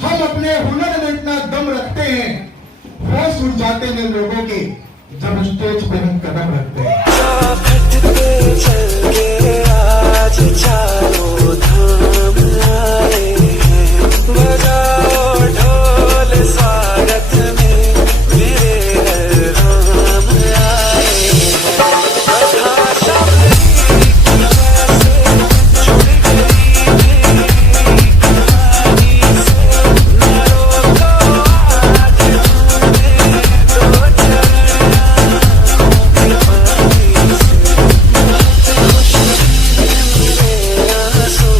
हम अपने हुनर में इतना दम रखते हैं, होश उड़ जाते हैं लोगों के जब स्टेज पे हम कदम रखते हैं। आज चारों धाम आए हैं, बजाओ ढोल स्वागत में मेरे राम आए हैं। छुड़ गई मेरी कहानी से, न रोको आज हमें दो चरणों के पानी से। मेरे आंसू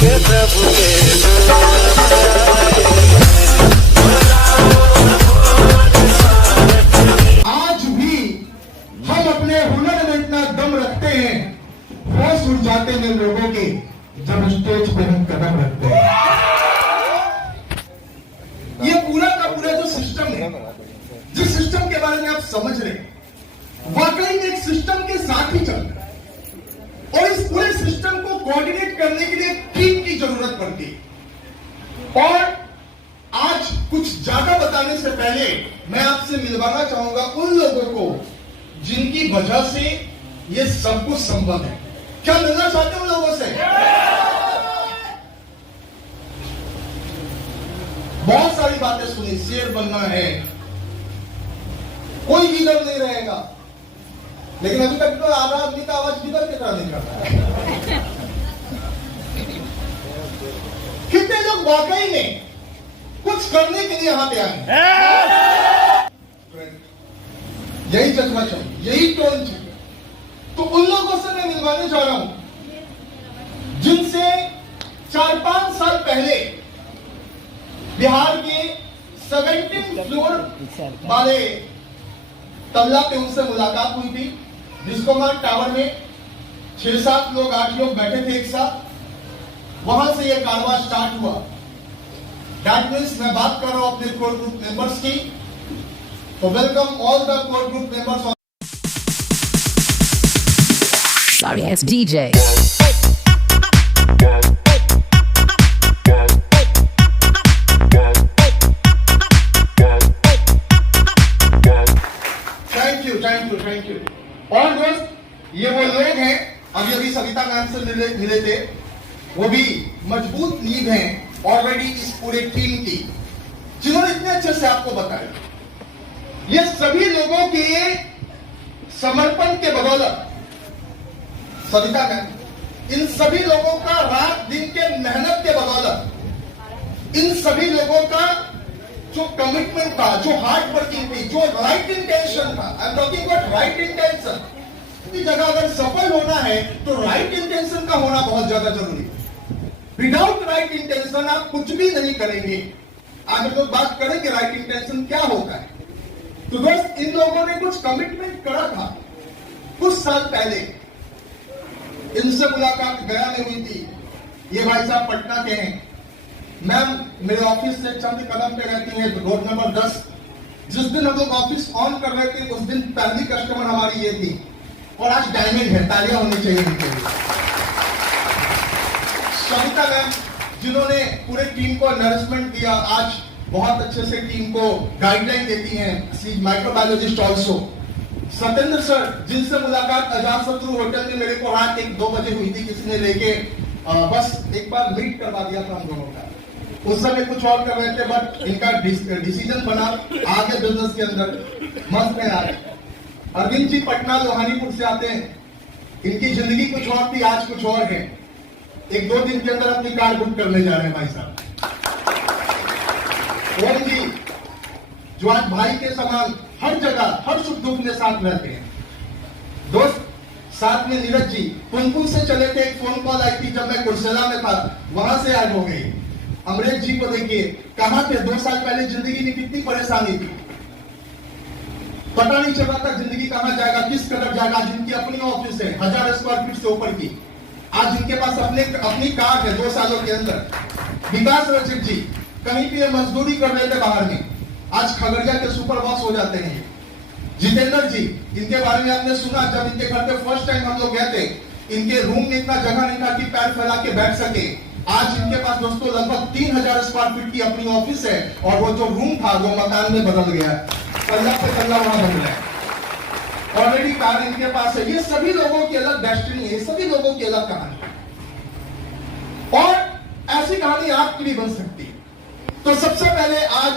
के प्रभु के नाम आए हैं। आज भी हम अपने हुनर में इतना दम रखते हैं, होश उड़ जाते हैं लोगों के जब स्टेज पे हम कदम रखते हैं। ये पूरा का पूरा जो सिस्टम है, जिस सिस्टम के बारे में आप समझ रहे हैं, वाकई में एक सिस्टम के साथ ही चल रहा है। और इस पूरे सिस्टम को कोऑर्डिनेट करने के लिए टीम की जरूरत पड़ती है। और आज कुछ ज्यादा बताने से पहले मैं आपसे मिलवाना चाहूंगा उन लोगों को जिनकी वजह से ये सब कुछ संभव है। क्या मिलना चाहते हैं उन लोगों से? बहुत सारी बातें सुनी, शेर बनना है, कोई लीडर नहीं रहेगा, लेकिन अभी तक तो आधा आदमी का आवाज लीडर की तरह नहीं कर रहा है। कितने लोग वाकई में कुछ करने के लिए यहां पे आए? यही जज्बा चाहिए, यही टोन चाहिए। तो उन लोगों से मैं मिलवाने जा रहा हूं जिनसे 4-5 साल पहले बिहार के 17 फ्लोर वाले तल्ला पे उनसे मुलाकात हुई थी। डिस्कोमार्ट टावर में 6-7 लोग 8 लोग बैठे थे एक साथ। वहां से यह कारवां स्टार्ट हुआ। दैट मीन्स मैं बात कर रहा हूं अपने कोर ग्रुप मेंबर्स की। तो welcome all the core group members. Sorry, it's DJ. Thank you. और दोस्त, ये वो लोग हैं, अभी सविता मैम से मिले थे, वो भी मजबूत नींव हैं ऑलरेडी इस पूरे टीम की, जिन्होंने इतने अच्छे से आपको बताया। ये सभी लोगों के समर्पण के बदौलत सविता मैम, इन सभी लोगों का रात दिन के मेहनत के बदौलत, इन सभी लोगों का जो कमिटमेंट था, जो हार्ड वर्किंग थी, जो राइट इंटेंशन था, I am talking about right intention. की जगह अगर सफल होना है तो राइट इंटेंशन का होना बहुत ज्यादा जरूरी है। विदाउट राइट इंटेंशन आप कुछ भी नहीं करेंगे। आज हम लोग बात करें कि राइट इंटेंशन क्या होता है। तो दोस्त, इन लोगों ने कुछ कमिटमेंट करा था कुछ साल पहले। इनसे मुलाकात गया में हुई थी। ये भाई साहब पटना के हैं। मैम मेरे ऑफिस से चंद कदम पे रहती है, रोड नंबर 10। जिस दिन हम लोग ऑफिस ऑन कर रहे थे उस दिन पहली कस्टमर हमारी ये थी, और आज डायमंड है। तालियां होनी चाहिए इनके लिए। सविता मैम, जिन्होंने पूरे टीम को नरिशमेंट दिया, आज बहुत अच्छे से टीम को गाइडलाइन देती हैं, माइक्रोबायोलॉजिस्ट ऑल्सो। सत्येंद्र सर, जिनसे मुलाकात अजातशत्रु होटल में मेरे को रात 1-2 बजे हुई थी, किसी ने लेके बस एक बार मीट करवा दिया था हम दोनों का। उस समय कुछ और कर रहे थे, बट इनका डिसीजन बना आगे बिजनेस के अंदर मस्त में आए। अरविंद जी पटना लोहानीपुर से आते हैं। इनकी जिंदगी कुछ और थी, आज कुछ और है। 1-2 दिन के अंदर अपनी कार बुक करने जा रहे हैं भाई साहब। ओम जी, जो आज भाई के समान हर जगह हर सुख दुख में साथ रहते हैं। दोस्त, साथ में नीरज जी पुनपुन से चले थे। एक फोन कॉल आई थी जब मैं कुर्सेला में था, वहां से आज हो गई। अमरेश जी को देखिए, कहां थे 2 साल पहले, जिंदगी में कितनी परेशानी थी, पता नहीं चल रहा था जिंदगी कहां जाएगा, किस कदर जाएगा। जिनकी अपनी ऑफिस है 1000 स्क्वायर फीट से ऊपर की, आज इनके पास अपनी कार है 2 सालों के अंदर। विकास रचित जी कहीं पे मजदूरी कर रहे थे बाहर में, आज खगड़िया के सुपर बॉस हो जाते हैं। जितेंद्र जी, इनके बारे में आपने सुना, जब इनके घर पे फर्स्ट टाइम हम लोग गए थे, इनके रूम में इतना जगह नहीं था कि पैर फैला के बैठ सके। आज इनके पास दोस्तों लगभग 3000 स्क्वायर फीट की अपनी ऑफिस है, और वो जो रूम था वो मकान में बदल गया, कल्ला पे कल्ला वहां बन रहा है। ऑलरेडी कार इनके पास है। ये सभी लोगों की अलग डेस्टिनी है, सभी लोगों की अलग कहानी है, और ऐसी कहानी आपकी भी बन सकती है। तो सबसे पहले आज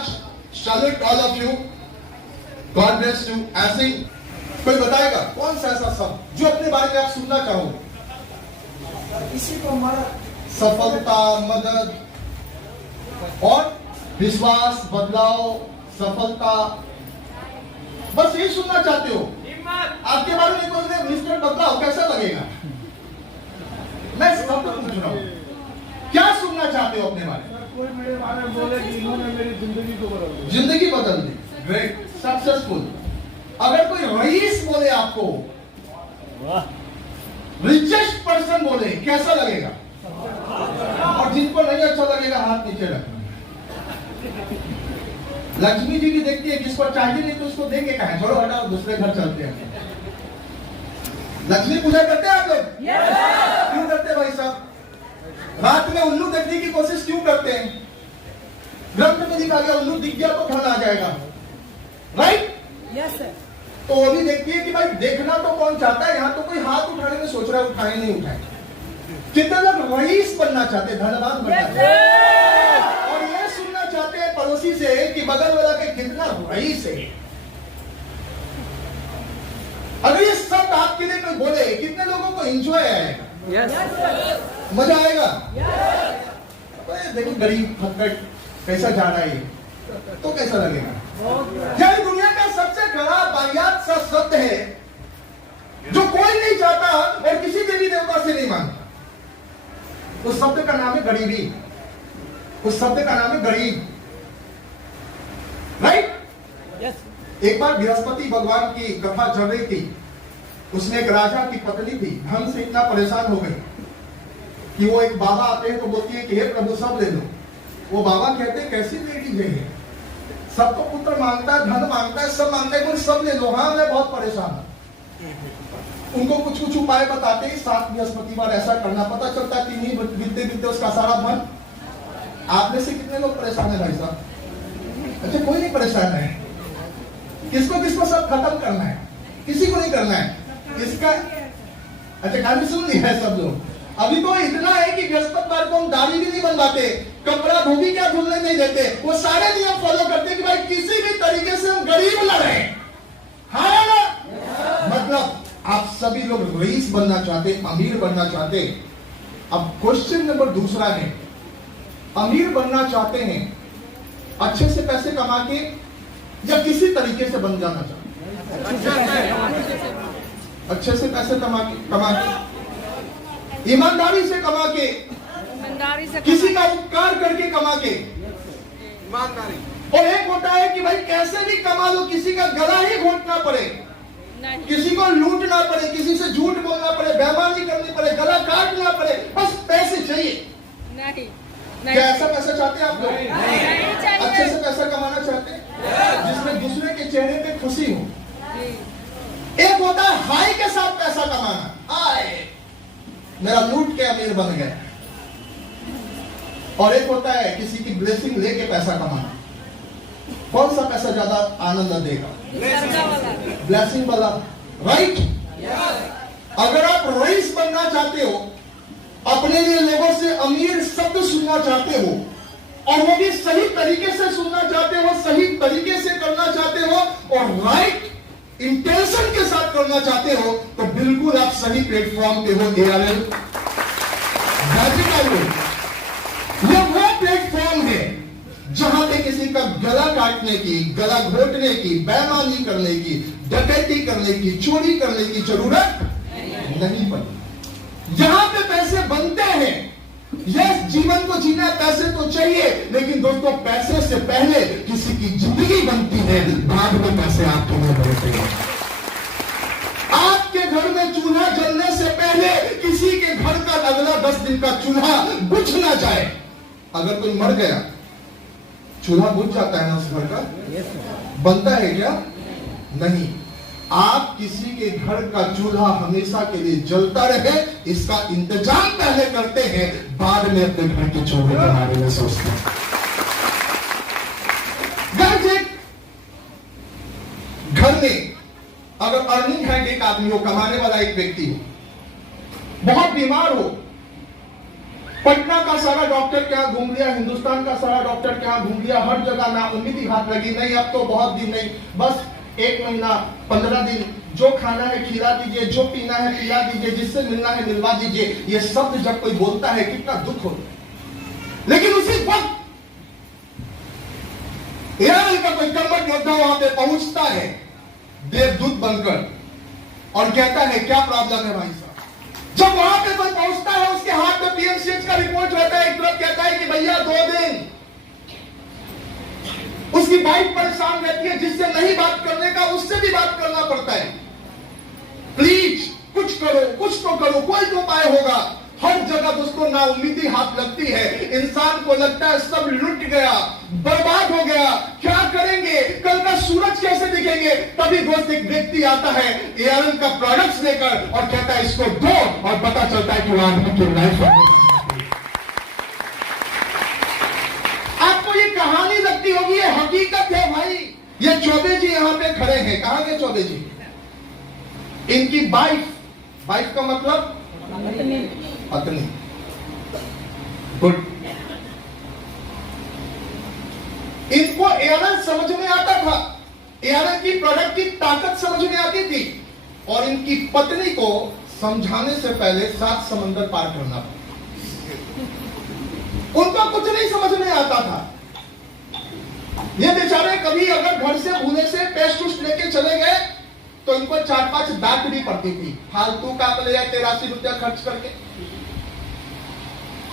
salute all of you, God bless you. ऐसे ही कोई बताएगा कौन सा ऐसा शब्द जो अपने बारे में आप सुनना चाहोगे? इसी को हमारा सफलता, मदद और विश्वास, बदलाव, सफलता, बस यही सुनना चाहते हो? आपके बारे में कोई बोले मिस्टर बदलाव कैसा लगेगा? मैं शब्द पूछ रहा हूं, क्या सुनना चाहते हो अपने बारे में? कोई मेरे बारे में बोले कि इन्होंने मेरी जिंदगी को बदल दी। जिंदगी बदल दी, ग्रेट, सक्सेसफुल। अगर कोई रईस बोले आपको, रिचेस्ट पर्सन बोले, कैसा लगेगा? और जिनको नहीं अच्छा लगेगा हाथ नीचे रखना। लक्ष्मी जी भी देखती है, जिसको चाहिए नहीं तो उसको देंगे कहा, छोड़ो हटाओ दूसरे घर चलते हैं। लक्ष्मी पूजा करते हैं आप लोग? क्यों करते हैं भाई साहब? रात में उल्लू देखने की कोशिश क्यों करते हैं? ग्रंथ में लिखा गया उल्लू दिख गया तो धन आ जाएगा, राइट? Yes sir. तो वो भी देखती है कि भाई देखना तो कौन चाहता है, यहां तो कोई हाथ उठाने में सोच रहा है, उठाए नहीं उठाए। कितने लोग रईस बनना चाहते, धनवान बनना चाहते, और ये सुनना चाहते हैं पड़ोसी से कि बगल वाला के कितना रईस है। अगर ये सब आपके लिए कोई बोले, कितने लोगों को एंजॉय आएगा? मजा आएगा? देखो गरीब फटकट कैसा जा रहा है, तो कैसा लगेगा? यह दुनिया का सबसे बड़ा वाहियात सा शब्द है जो कोई नहीं चाहता और किसी देवी देवता से नहीं मांगता। उस शब्द का नाम है गरीबी। उस शब्द का नाम है गरीब, राइट? एक बार बृहस्पति भगवान की कथा चल रही थी। उसमें एक राजा की पत्नी थी, धन से इतना परेशान हो गई कि वो एक बाबा आते हैं तो बोलती है कि हे प्रभु सब ले लो। वो बाबा कहते हैं कैसी लेडी है, सब तो पुत्र मांगता है, धन मांगता है, सब मांगता है, सब ले लो। हाँ मैं बहुत परेशान हूं। उनको कुछ कुछ उपाय बताते ही 7 बृहस्पतिवार ऐसा करना, पता चलता है 3 ही बीतते बीतते उसका सारा धन। आप में से कितने लोग परेशान है भाई साहब? अच्छा कोई नहीं परेशान है। किसको किसको सब खत्म करना है, किसी को नहीं करना है। इसका अच्छा कहानी सुन लिया है सब लोग। अभी तो इतना है कि बृहस्पतिवार को हम दाढ़ी भी नहीं बनवाते, कपड़ा धोबी क्या धुलने नहीं देते, वो सारे नियम फॉलो करते कि भाई किसी भी तरीके से हम गरीब न रहे। हाँ ना? मतलब आप सभी लोग रईस बनना चाहते, अमीर बनना चाहते। अब क्वेश्चन नंबर दूसरा है, अमीर बनना चाहते हैं अच्छे से पैसे कमा के या किसी तरीके से बन जाना चाहते? अच्छे से पैसे कमा के, ईमानदारी से कमा के, किसी का उपकार करके कमा के, ईमानदारी। और एक होता है कि भाई कैसे भी कमा लो, किसी का गला ही घोटना पड़े, किसी को लूटना पड़े, किसी से झूठ बोलना पड़े, बेईमानी करनी पड़े, गला काटना पड़े, बस पैसे चाहिए। नहीं, क्या ऐसा पैसा चाहते हैं आप लोग? अच्छे से पैसा कमाना चाहते हैं जिसमें दूसरे के चेहरे पे खुशी हो। एक होता है हाई के साथ पैसा कमाना, हाय मेरा लूट के अमीर बन गया। और एक होता है किसी की ब्लेसिंग लेके पैसा कमाना। कौन सा पैसा ज्यादा आनंद देगा? ब्लेसिंग वाला, राइट? अगर आप रईस बनना चाहते हो, अपने लिए लोगों से अमीर शब्द सुनना चाहते हो, और वो भी सही तरीके से सुनना चाहते हो, सही तरीके से करना चाहते हो, और राइट इंटेंशन के साथ करना चाहते हो, तो बिल्कुल आप सही प्लेटफॉर्म पे हो। ARL ये वो प्लेटफॉर्म है जहां पे किसी का गला काटने की, गला घोटने की, बेईमानी करने की, डकैती करने की, चोरी करने की जरूरत नहीं पड़ती। यहां पे पैसे बनते हैं। यस, जीवन को जीना पैसे तो चाहिए, लेकिन दोस्तों पैसे से पहले किसी की जिंदगी बनती है, बाद में पैसे आपके लिए बनते हैं। आपके घर में चूल्हा जलने से पहले किसी के घर का अगला 10 दिन का चूल्हा बुझ ना जाए। अगर कोई मर गया, चूल्हा बुझ जाता है ना उस घर का? बनता है क्या? नहीं। आप किसी के घर का चूल्हा हमेशा के लिए जलता रहे, इसका इंतजाम पहले करते हैं, बाद में अपने घर के चूल्हे के बारे में सोचते हैं। घर में अगर अर्निंग हैंड एक आदमी हो, कमाने वाला एक व्यक्ति हो, बहुत बीमार हो, पटना का सारा डॉक्टर क्या घूम लिया, हिंदुस्तान का सारा डॉक्टर क्या घूम लिया, हर जगह ना उम्मीद हाथ लगी, नहीं अब तो बहुत दिन नहीं, बस 1 महीना 15 दिन, जो खाना है खिला दीजिए, जो पीना है पिला दीजिए, जिससे मिलना है मिलवा दीजिए। ये शब्द जब कोई बोलता है कितना दुख होता है। लेकिन उसी वक्त एआरएल का कोई कर्मठ योद्धा वहां पे पहुंचता है देवदूत बनकर और कहता है क्या प्रॉब्लम है भाई साहब। जब वहां पे कोई पहुंचता है, उसके हाथ में पीएमसीएच का रिपोर्ट रहता है, एक तरफ कहता है कि भैया 2 दिन, उसकी वाइफ परेशान रहती है, जिससे नहीं बात करने का उससे भी बात करना पड़ता है। प्लीज कुछ करो, कुछ तो करो, कोई तो उपाय होगा। हर जगह दोस्तों नाउम्मीदी हाथ लगती है, इंसान को लगता है सब लुट गया, बर्बाद हो गया, क्या करेंगे, कल का सूरज कैसे दिखेंगे। तभी दोस्त एक व्यक्ति आता है एआरएल का प्रोडक्ट्स लेकर और कहता है इसको दो, और पता चलता है कि वो आदमी की लाइफ आपको ये कहानी लगती होगी, ये हकीकत है भाई। ये चौबे जी यहां पे खड़े हैं, कहां गए चौबे जी? इनकी वाइफ का मतलब पत्नी, गुड। इनको एआरएल समझ में आता था, एआरएल की प्रोडक्ट की ताकत समझ में आती थी, और इनकी पत्नी को समझाने से पहले 7 समंदर पार करना पड़ा। उनको कुछ नहीं समझ में आता था। ये बेचारे कभी अगर घर से भूले से पेस्ट उस्ट लेके चले गए तो इनको 4-5 डांट भी पड़ती थी, फालतू का ले जाए 83 रुपया खर्च करके।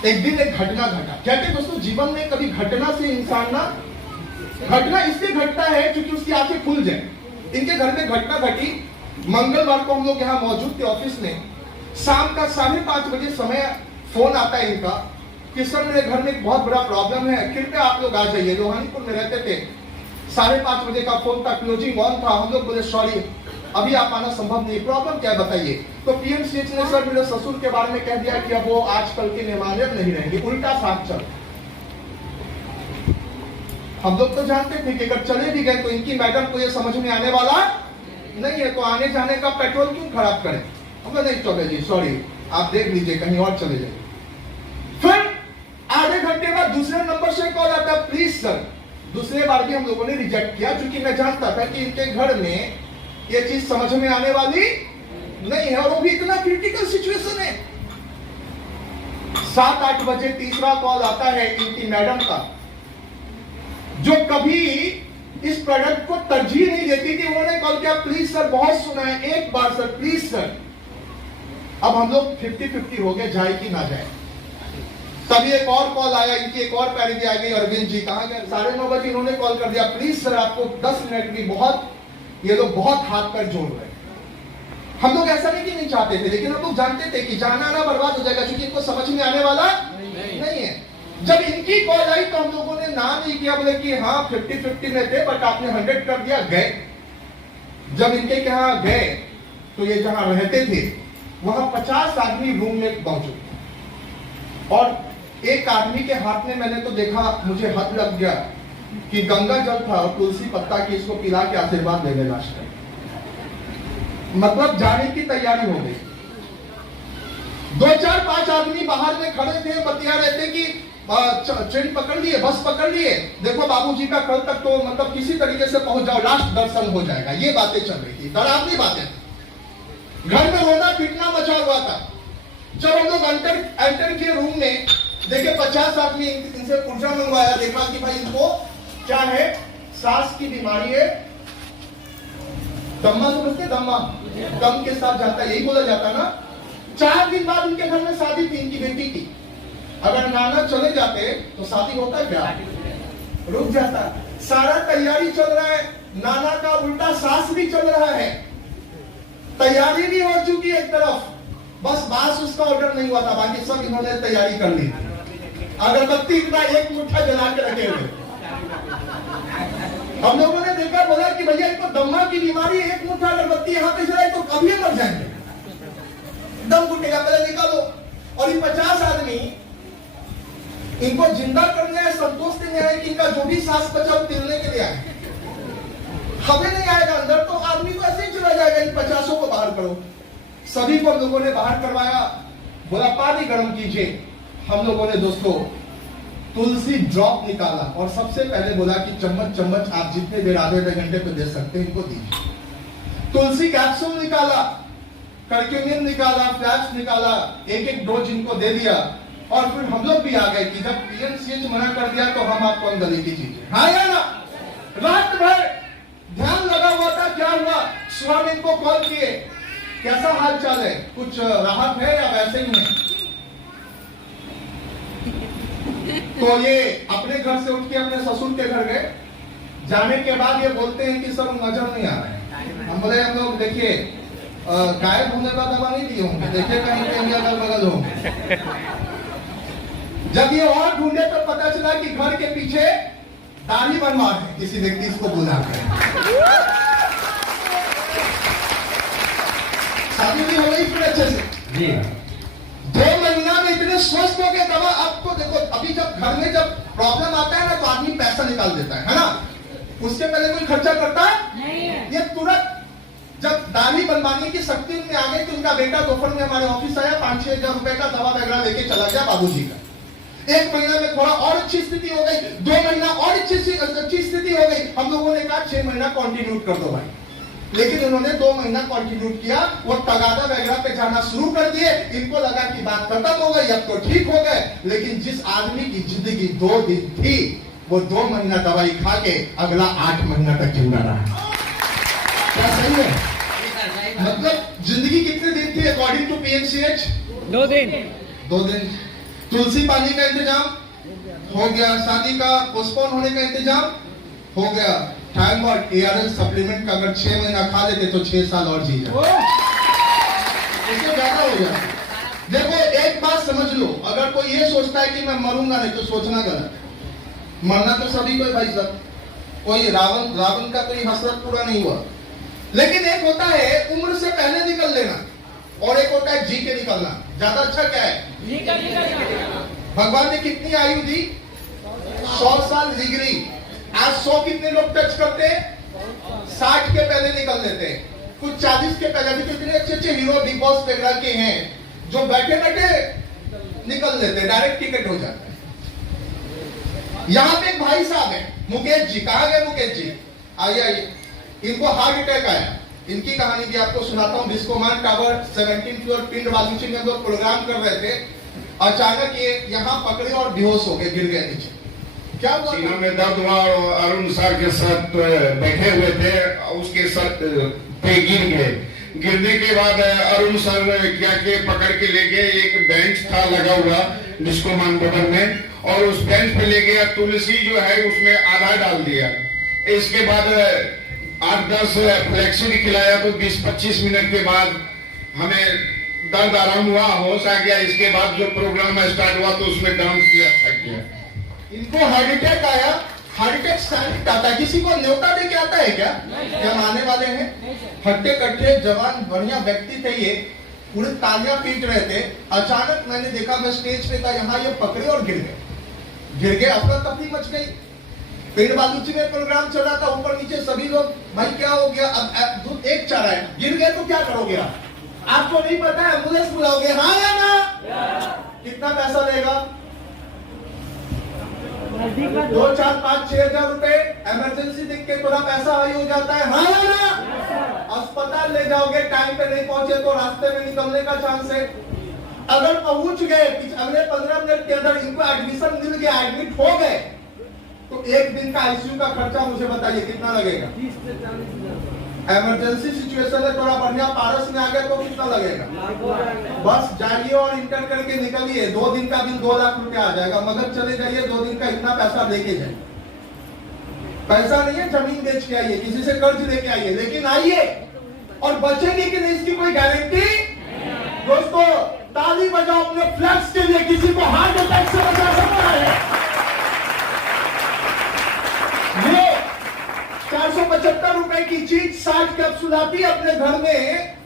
एक दिन एक घटना घटा। कहते दोस्तों जीवन में कभी घटना से इंसान ना, घटना इसलिए घटता है क्योंकि उसकी आंखें खुल जाए। इनके घर में घटना घटी, मंगलवार को हम लोग यहाँ मौजूद थे ऑफिस में, शाम का 5:30 बजे समय फोन आता है इनका कि सर मेरे घर में एक बहुत बड़ा प्रॉब्लम है, कृपया आप लोग आ जाइए। लोहानीपुर में रहते थे, 5:30 बजे का फोन था, क्लोजिंग ऑन था। हम लोग बोले सॉरी अभी आप आना संभव नहीं, प्रॉब्लम क्या है बताइए। तो पीएमसीएच ने सर मेरे ससुर के बारे में कह दिया कि अब वो आजकल के मेहमान नहीं रहेंगे, उल्टा साथ चल। हम लोग तो जानते थे कि अगर चले भी गए तो इनकी मैडम को ये समझ में आने वाला नहीं है, तो आने जाने का पेट्रोल क्यों खराब करें। हम नहीं चले जी सॉरी आप देख लीजिए कहीं और चले जाइए। फिर आधे घंटे बाद दूसरे नंबर से कॉल आता, प्लीज सर। दूसरे बार भी हम लोगों ने रिजेक्ट किया क्योंकि मैं जानता था कि इनके घर में ये चीज समझ में आने वाली नहीं है, और वो भी इतना क्रिटिकल सिचुएशन है। 7-8 बजे तीसरा कॉल आता है इनकी मैडम का, जो कभी इस प्रोडक्ट को तरजीह नहीं देती थी। उन्होंने कॉल किया, प्लीज सर बहुत सुना है, एक बार सर प्लीज सर। अब हम लोग 50-50 हो गए, जाए कि ना जाए। तभी एक और कॉल आया, इनकी एक और पैरवी आ गई, अरविंद जी कहां गए। 9:30 बजे इन्होंने कॉल कर दिया, प्लीज सर आपको 10 मिनट की, बहुत ये लोग बहुत हाथ पैर जोड़ रहे हैं। हम लोग ऐसा नहीं चाहते थे, लेकिन हम लोग जानते थे कि जाना ना बर्बाद हो जाएगा क्योंकि इनको समझ में आने वाला नहीं है। जब इनकी कॉल आई तो हम लोगों ने ना नहीं किया, बोले कि हाँ 50-50 में थे बट आपने 100 कर दिया, गए। जब इनके यहाँ गए तो ये जहां रहते थे वहां 50 आदमी रूम में मौजूद, और एक आदमी के हाथ में मैंने तो देखा, मुझे हद लग गया कि गंगा जल था और तुलसी पत्ता की, इसको पिला के आशीर्वाद ले लेना चाहिए। मतलब जाने की तैयारी हो गई। 2-4-5 आदमी बाहर में खड़े थे, बतिया रहे थे कि ट्रेन पकड़ लिए, बस पकड़ लिए, देखो बाबूजी का कल तक तो मतलब किसी तरीके से पहुंच जाओ, लास्ट दर्शन हो जाएगा। ये बातें चल रही थी, डरावनी बातें। घर में रोना पीटना मचा हुआ था। जब हम लोग एंटर किए रूम में, देखे 50 आदमी, इनसे पुर्जा मंगवाया, देखा कि भाई इनको क्या है, सांस की बीमारी है, दम्मा समझते, दम्मा दम के साथ जाता है, यही बोला जाता ना। 4 दिन बाद उनके घर में शादी थी, इनकी बेटी की। अगर नाना चले जाते तो शादी होता क्या, रुक जाता। सारा तैयारी चल रहा है, नाना का उल्टा सास भी चल रहा है, तैयारी भी हो चुकी है एक तरफ, बस बास उसका ऑर्डर नहीं हुआ था, बाकी सब इन्होंने तैयारी कर ली। अगरबत्ती इतना एक मुट्ठा जला के रखे हुए। हम लोगों ने देखा, बोला कि भैया इनको दम्मा की बीमारी, एक मुट्ठा अगरबत्ती यहाँ पे जलाए तो कभी मर जाएंगे, दम घुटेगा, पहले निकालो। और ये 50 आदमी इनको जिंदा करने आए, संतोष देने आए कि इनका जो भी सांस बचा वो तिलने के लिए आए। हमें नहीं आएगा अंदर तो आदमी को ऐसे ही चला जाएगा। इन 50 को बाहर करो। सभी को हम लोगों ने बाहर करवाया, बोला पानी गर्म कीजिए। हम लोगों ने दोस्तों तुलसी ड्रॉप निकाला और सबसे पहले बोला कि चम्मच चम्मच आप जितने देर आधे घंटे पे दे सकते हैं इनको दीजिए। तुलसी कैप्सूल निकाला, कर्क्यूमिन निकाला, फ्लैक्स निकाला, एक डोज इनको दे दिया। और फिर हम लोग भी आ गए कि जब पीएमसीएच मना कर दिया तो हम आपको अंदर कीजिए। हाँ या ना? रात भर ध्यान लगा हुआ था। क्या हुआ? स्वामी को कॉल किए, कैसा हाल चाल है, कुछ राहत है या वैसे ही है? तो ये अपने घर से उठ के अपने ससुर के घर गए। जाने के बाद ये बोलते हैं कि सर नजर नहीं आ रहे हैं। हम बोले हम लोग देखिए गायब होने का दवा नहीं दिए होंगे, देखिए कहीं कहीं अगल बगल होंगे। जब ये और ढूंढे तो पता चला कि घर के पीछे दाढ़ी बनवा है किसी व्यक्ति को बुला कर। शादी भी हो गई फिर अच्छे से जी। 2 महीना में इतने स्वस्थ हो गए। दवा आपको देखो, अभी जब घर में जब प्रॉब्लम आता है ना तो आदमी पैसा निकाल देता है ना? उसके पहले कोई खर्चा करता है नहीं है। ये तुरंत जब दाढ़ी बनवाने की शक्ति उनमें आ गई तो उनका बेटा दोपहर में हमारे ऑफिस आया, 5-6 हजार रुपए का दवा वगैरह लेके चला गया बाबूजी का। 1 महीना में थोड़ा और अच्छी स्थिति हो गई, 2 महीना और अच्छी स्थिति हो गई। हम लोगों ने कहा 6 महीना कंटिन्यू कर दो भाई, लेकिन उन्होंने 2 महीना कंटिन्यू किया। वो तगादा वगैरह पे जाना शुरू कर दिए। इनको लगा कि बात खत्म हो गई, अब तो ठीक हो गए। लेकिन जिस आदमी की जिंदगी 2 दिन थी वो 2 महीना दवाई खा के अगला 8 महीना तक जिंदा रहा। क्या सही है? मतलब जिंदगी कितने दिन थी अकॉर्डिंग टू पीएमसीएच? 2 दिन। 2 दिन। तुलसी पानी का इंतजाम हो गया, शादी का पोस्टपोन होने का इंतजाम हो गया। टाइम और एआरएल सप्लीमेंट का अगर 6 महीना खा लेते तो 6 साल और जी जाते, इससे ज्यादा हो जाए। देखो एक बात समझ लो, अगर कोई ये सोचता है कि मैं मरूंगा नहीं तो सोचना गलत। मरना तो सभी को भाई साहब, कोई रावण का कोई हसरत पूरा नहीं हुआ। लेकिन एक होता है उम्र से पहले निकल लेना और एक होता है जी के निकलना। ज्यादा अच्छा क्या है? भगवान ने कितनी आयु दी? 100 साल डिग्री। आज 100 कितने लोग टच करते हैं? 60 के पहले निकल लेते हैं, कुछ 40 के पहले। भी तो इतने अच्छे अच्छे हीरो बिग बॉस वगैरह के हैं जो बैठे बैठे निकल लेते हैं, डायरेक्ट टिकट हो जाता है। यहाँ पे एक भाई साहब है मुकेश जी। कहा गए मुकेश जी? आइए आइए। इनको हार्ट अटैक आया। इनकी कहानी भी आपको सुनाता हूँ। बिस्कोमान टावर 17th फ्लोर पिंड वालूची में लोग प्रोग्राम कर रहे थे। अचानक ये यहाँ पकड़े और बेहोश हो गए, गिर गए नीचे। क्या हुआ? सीना में दर्द हुआ और अरुण सर के साथ बैठे हुए थे, उसके साथ पे गिर गए। गिरने के बाद अरुण सर क्या के पकड़ के ले गए। एक बेंच था लगा हुआ बिस्कोमान भवन में, और उस बेंच पे ले गया। तुलसी जो है उसमें आधा डाल दिया। इसके बाद 8-10 फ्लेक्सी खिलाया तो 20-25 मिनट के बाद हमें दर्द आराम हुआ, होश आ गया। इसके बाद जो प्रोग्राम स्टार्ट हुआ तो उसमें डांस भी अच्छा किया। इनको हार्ट अटैक आया। हार्ट अटैक साइलेंट आता है। किसी को न्योता दे के आता है क्या? क्या आने वाले हैं? हट्टे कट्टे जवान बढ़िया व्यक्ति थे, ये पूरे तालियां पीट रहे थे। अचानक मैंने देखा, मैं स्टेज पे था, यहाँ ये पकड़े और गिर गए। अफरा तफरी मच गई। पिंड बालूची में प्रोग्राम चल रहा था, ऊपर नीचे सभी लोग, भाई क्या हो गया? अब दूध एक चारा है, गिर गए तो क्या करोगे आप? आपको नहीं पता है, एम्बुलेंस बुलाओगे? हाँ या ना? कितना पैसा लेगा? 2, 4, 5, 6 हजार रुपए। इमरजेंसी देख के थोड़ा पैसा हाई हो जाता है। हाँ या ना? अस्पताल ले जाओगे, टाइम पे नहीं पहुंचे तो रास्ते में निकलने का चांस है। अगर पहुंच गए अगले 15 मिनट के अंदर, इनको एडमिशन मिल गया, एडमिट हो गए, तो 1 दिन का आईसीयू का खर्चा मुझे बताइए कितना लगेगा? 30 से 40 हजार। इमरजेंसी सिचुएशन है, थोड़ा बढ़िया पारस में आ गया तो कितना लगेगा? बस जाइए और इंटर करके निकलिए, 2 दिन का बिल 2 लाख रुपया आ जाएगा। मगर चले जाइए, 2 दिन का इतना पैसा लेके जाइए। पैसा नहीं है, जमीन बेच के आइए, किसी से कर्ज लेके आइए, लेकिन आइए। और बचेंगे कि नहीं इसकी कोई गारंटी? दोस्तों ताली बजाओ अपने फ्लैक्स के लिए, किसी को हार्ट अटैक से बचा सकता है। ये 475 रुपए की चीज 60 कैप्सूल आती है अपने घर में।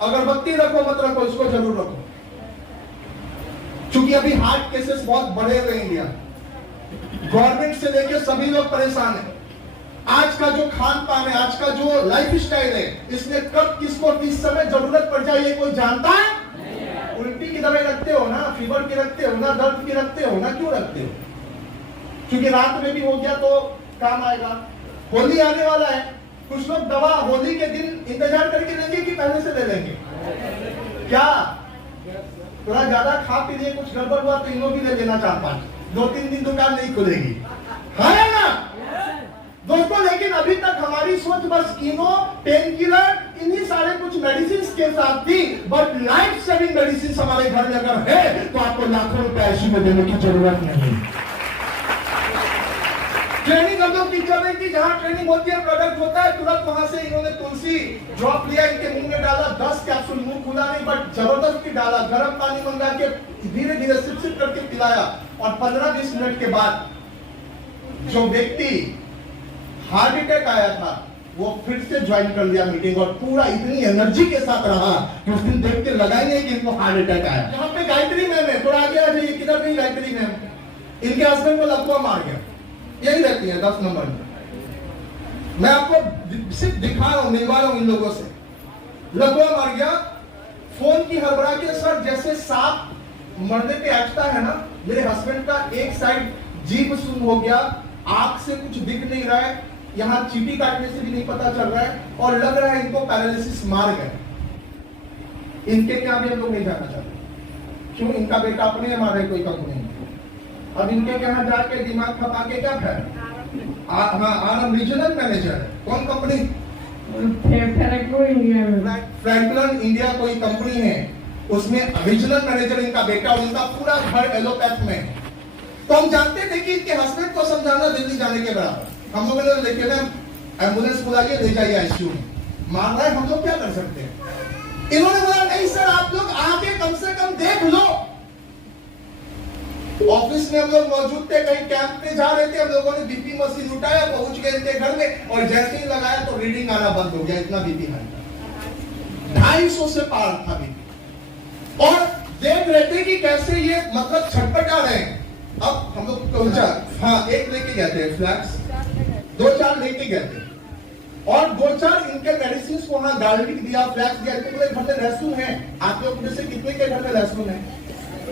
अगरबत्ती रखो मत रखो, इसको जरूर रखो, क्योंकि अभी हार्ट केसेस बहुत बढ़े हुए हैं इंडिया। गवर्नमेंट से लेकर सभी लोग परेशान हैं। आज का जो खान पान है, आज का जो लाइफ स्टाइल है, इसमें कब किसको किस समय जरूरत पड़ जाए ये कोई जानता है? उल्टी की दवाई रखते हो ना, फीवर की रखते हो ना, दर्द की रखते हो ना, क्यों रखते हो? क्योंकि रात में भी हो गया तो काम आएगा। होली आने वाला है, कुछ लोग दवा होली के दिन इंतजार करके लेंगे कि पहले से ले लेंगे? क्या थोड़ा ज्यादा खा पी लिए, कुछ गड़बड़ हुआ तो इनो भी ले लेना 4-5, 2-3 दिन दुकान नहीं खुलेगी, है ना दोस्तों? लेकिन अभी तक हमारी सोच बस इनो, पेन किलर, इन्हीं सारे कुछ मेडिसिन के साथ थी। बट लाइफ सेविंग मेडिसिन हमारे घर में अगर है तो आपको लाखों रुपए आईसीयू में देने की जरूरत नहीं। ट्रेनिंग हम लोग टीचर ने की, जहां ट्रेनिंग होती है, प्रोडक्ट होता है, तुरंत वहां से इन्होंने तुलसी ड्रॉप लिया, इनके मुंह में डाला, 10 कैप्सूल, मुंह खुला नहीं बट जबरदस्ती डाला, गर्म पानी मंगा के धीरे धीरे सिप सिप करके पिलाया, और 15-20 मिनट के बाद जो व्यक्ति हार्ट अटैक आया था वो फिर से ज्वाइन कर लिया मीटिंग, और पूरा इतनी एनर्जी के साथ रहा कि उस दिन देख के लगा ही नहीं कि इनको हार्ट अटैक आया। यहाँ पे गायत्री मैम है, थोड़ा आगे आ जाइए, किधर नहीं गायत्री मैम? इनके हस्बैंड को लकवा मार गया, यही रहती है 10 नंबर में। मैं आपको सिर्फ दिखा रहा हूं, मिलवा रहा हूं इन लोगों से। लकवा मार गया, फोन की हड़बड़ा के, सर जैसे सांप मरने पे अटता है ना, मेरे हस्बैंड का एक साइड जीभ सुन हो गया, आंख से कुछ दिख नहीं रहा है, यहाँ चीटी काटने से भी नहीं पता चल रहा है, और लग रहा है इनको पैरालिसिस मार गए। इनके क्या भी हम लोग नहीं जाना चाहते, क्यों? इनका बेटा अपने मारे, कोई कम नहीं। अब इनके यहाँ जाके दिमाग खपा के क्या है? आरम रीजनल मैनेजर है, कौन कंपनी? फ्रैंकलिन इंडिया कोई कंपनी है, उसमें रीजनल मैनेजर इनका बेटा, उनका पूरा घर एलोपैथ में। तो हम जानते थे कि इनके हस्बैंड को समझाना दिल्ली जाने के बराबर। हम लोगों ने लेके ना एम्बुलेंस बुलाइए, ले जाइए आईसीयू में, मार रहा है, हम लोग क्या कर सकते हैं? इन्होंने बोला नहीं सर, आप लोग आके कम से कम देख लो। ऑफिस में हम लोग मौजूद थे, कहीं कैंप पे जा रहे थे, हम लोगों ने बीपी मशीन उठाया, पहुंच गए इनके घर में, और जैसे ही लगाया तो रीडिंग आना बंद हो गया, इतना बीपी हाई था, 250 से पार था बीपी। और देख रहे थे कि कैसे ये मतलब छटपटा रहे हैं। अब हम लोग पहुंचा, हाँ एक लेके गए थे फ्लैक्स, 2-4 लेके गए थे, और 2-4 इनके मेडिसिन को वहां गार्लिक दिया, फ्लैक्स दिया। मेरे घर में लहसुन है, आप लोग में से कितने के घर में लहसुन है?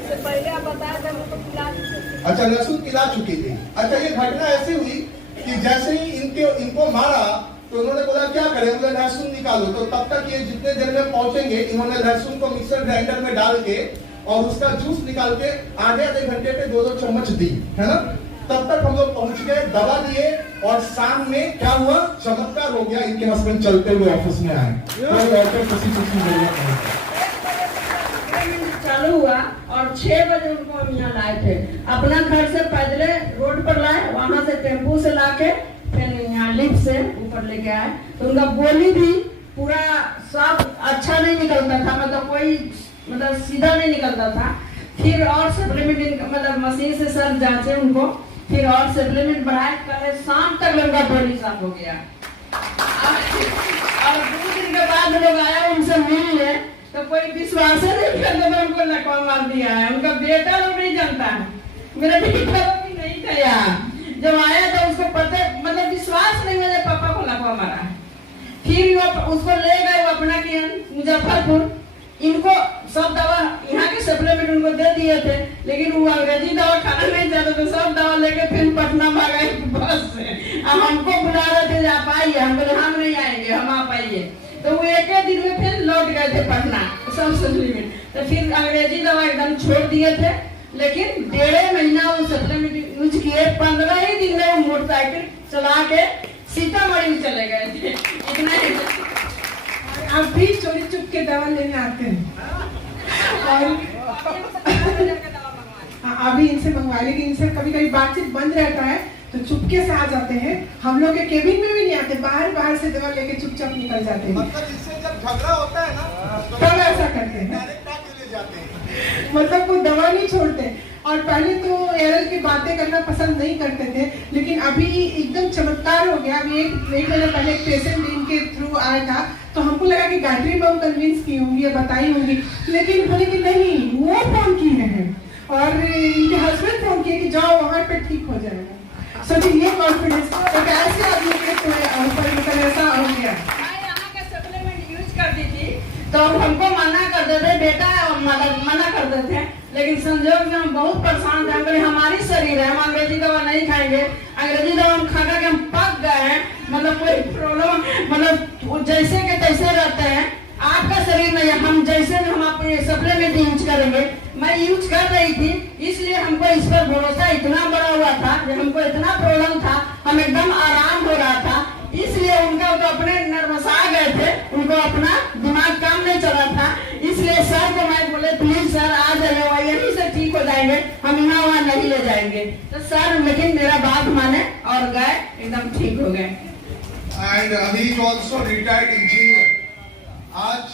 पहले आप बताया था, वो पिला चुके। अच्छा, लहसुन पिला चुकी थी। अच्छा, ये घटना ऐसी हुई कि जैसे ही इनको मारा तो उन्होंने बोला क्या करें, बोले लहसुन निकालो। तो तब तक ये जितने देर में पहुंचेंगे, इन्होंने लहसुन को मिक्सर ग्राइंडर में डाल के और उसका जूस निकाल के आधे घंटे पे 2-2 चम्मच दी, है ना? तब तक हम लोग पहुंच गए, दवा लिए, और शाम में क्या हुआ, चमत्कार हो गया, इनके हस्बैंड चलते हुए ऑफिस में आए। किसी चीज की जरूरत नहीं चालू हुआ, और 6 बजे उनको हम यहाँ लाए थे, अपना घर से पैदल रोड पर लाए, वहां से टेम्पू से लाके फिर यहाँ लिफ्ट से ऊपर लेके आए। तो उनका बोली भी पूरा साफ अच्छा नहीं निकलता था, मतलब कोई मतलब सीधा नहीं निकलता था। फिर और सप्लीमेंट मतलब मशीन से सर जांचे उनको, फिर और सप्लीमेंट बढ़ाए, कल शाम तक उनका बॉडी साफ हो गया। और 2 दिन के बाद लोग आया, उनसे मिलने, तो कोई विश्वास नहीं करता था उनको लकवा मार दिया है। उनका बेटा लोग नहीं जानता है, मेरा बेटा भी नहीं था यहाँ। जब आया तो उसको पता मतलब विश्वास नहीं, मेरे पापा को लकवा मारा है। फिर वो उसको ले गए, वो अपना किया मुजफ्फरपुर। इनको सब दवा यहाँ के सप्लीमेंट उनको दे दिए थे, लेकिन वो अंग्रेजी दवा खाना नहीं चाहते, तो सब दवा लेके फिर पटना भागे बस से। अब हमको बुला रहे थे, आप आइए, हम बोले हम नहीं आएंगे, हम आप आइए। तो वो एक दिन में फिर लौट गए थे पटना सब सप्लीमेंट। तो फिर अंग्रेजी दवा एकदम छोड़ दिए थे, लेकिन 1.5 महीना वो सप्लीमेंट यूज किए। 15 ही दिन में वो मोटरसाइकिल चला के सीतामढ़ी में चले गए थे, इतना ही। आप भी चोरी चुप के दवा लेने आते हैं, और अभी इनसे मंगवा, लेकिन इनसे कभी कभी बातचीत बंद रहता है तो चुपके से आ जाते हैं। हम लोग के केबिन में भी नहीं आते, बाहर से दवा लेके चुपचाप निकल जाते हैं। मतलब इससे जब झगड़ा होता है ना, तब ऐसा करते हैं, डायरेक्ट आके ले जाते हैं। मतलब वो दवा नहीं छोड़ते। और पहले तो एरल की बातें करना पसंद नहीं करते थे, लेकिन लेकिन अभी एकदम चमत्कार हो गया। अभी एक महीने पहले एक पेशेंट इनके थ्रू आया था, तो हमको लगा कि गायत्री मैम कन्विंस की होंगी या बताई होंगी, लेकिन बोले कि नहीं, वो फोन की है और इनके हस्बैंड फोन किए कि जाओ वहां पे ठीक हो जाएगा। सोचिए ये कॉन्फिडेंस तो कैसे आदमी के ऊपर मतलब ऐसा हो गया। मैं यहाँ का सप्लीमेंट यूज करती थी तो हमको मना कर देते बेटा, मना कर देते, लेकिन संजोग से हम बहुत परेशान थे। हम बोले हमारी शरीर है, हम अंग्रेजी दवा नहीं खाएंगे, अंग्रेजी दवा हम खा के हम पक गए हैं, मतलब कोई प्रॉब्लम, मतलब जैसे के तैसे रहते हैं। आपका शरीर नहीं है, हम जैसे हम अपने सप्लीमेंट यूज करेंगे। मैं यूज कर रही थी, इसलिए हमको इस पर भरोसा इतना बड़ा हुआ था, जब हमको इतना प्रॉब्लम था, हम एकदम आराम हो रहा था, इसलिए उनका तो अपने नर्वसा गए थे, उनको अपना दिमाग काम नहीं चला था। इसलिए सर को मैं बोले प्लीज सर आ जाइए, यहीं से ठीक हो जाएंगे, हम यहाँ वहाँ नहीं ले जाएंगे। तो सर लेकिन मेरा बात माने और गए, एकदम ठीक हो गए। And he is also retired engineer. आज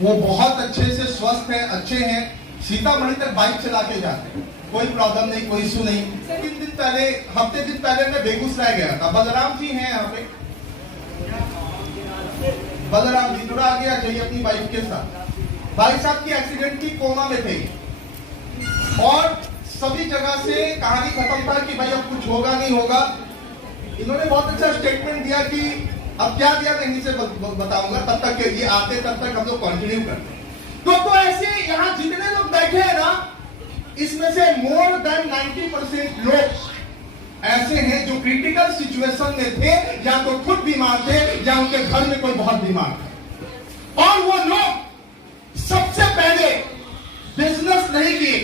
वो बहुत अच्छे से स्वस्थ है, अच्छे हैं, सीतामढ़ी तक बाइक चला के जाते हैं, कोई प्रॉब्लम नहीं, कोई इशू नहीं। 3 दिन पहले, हफ्ते दिन पहले मैं बेगूसराय गया था। बलराम जी हैं यहाँ पे, बलराम जी थोड़ा आगे आ जाइए अपनी वाइफ के साथ। भाई साहब की एक्सीडेंट की, कोमा में थे और सभी जगह से कहानी खत्म था कि भाई अब कुछ होगा नहीं होगा। इन्होंने बहुत अच्छा स्टेटमेंट दिया कि अब क्या दिया मैं इन्हीं से बताऊंगा, तब तक के लिए आते तब तक हम लोग कंटिन्यू करते। तो ऐसे यहाँ जितने लोग बैठे हैं ना, इसमें से मोर देन 90% लोग ऐसे हैं जो क्रिटिकल सिचुएशन में थे, या तो खुद बीमार थे या उनके घर में कोई बहुत बीमार था। और वो लोग सबसे पहले बिजनेस नहीं किए,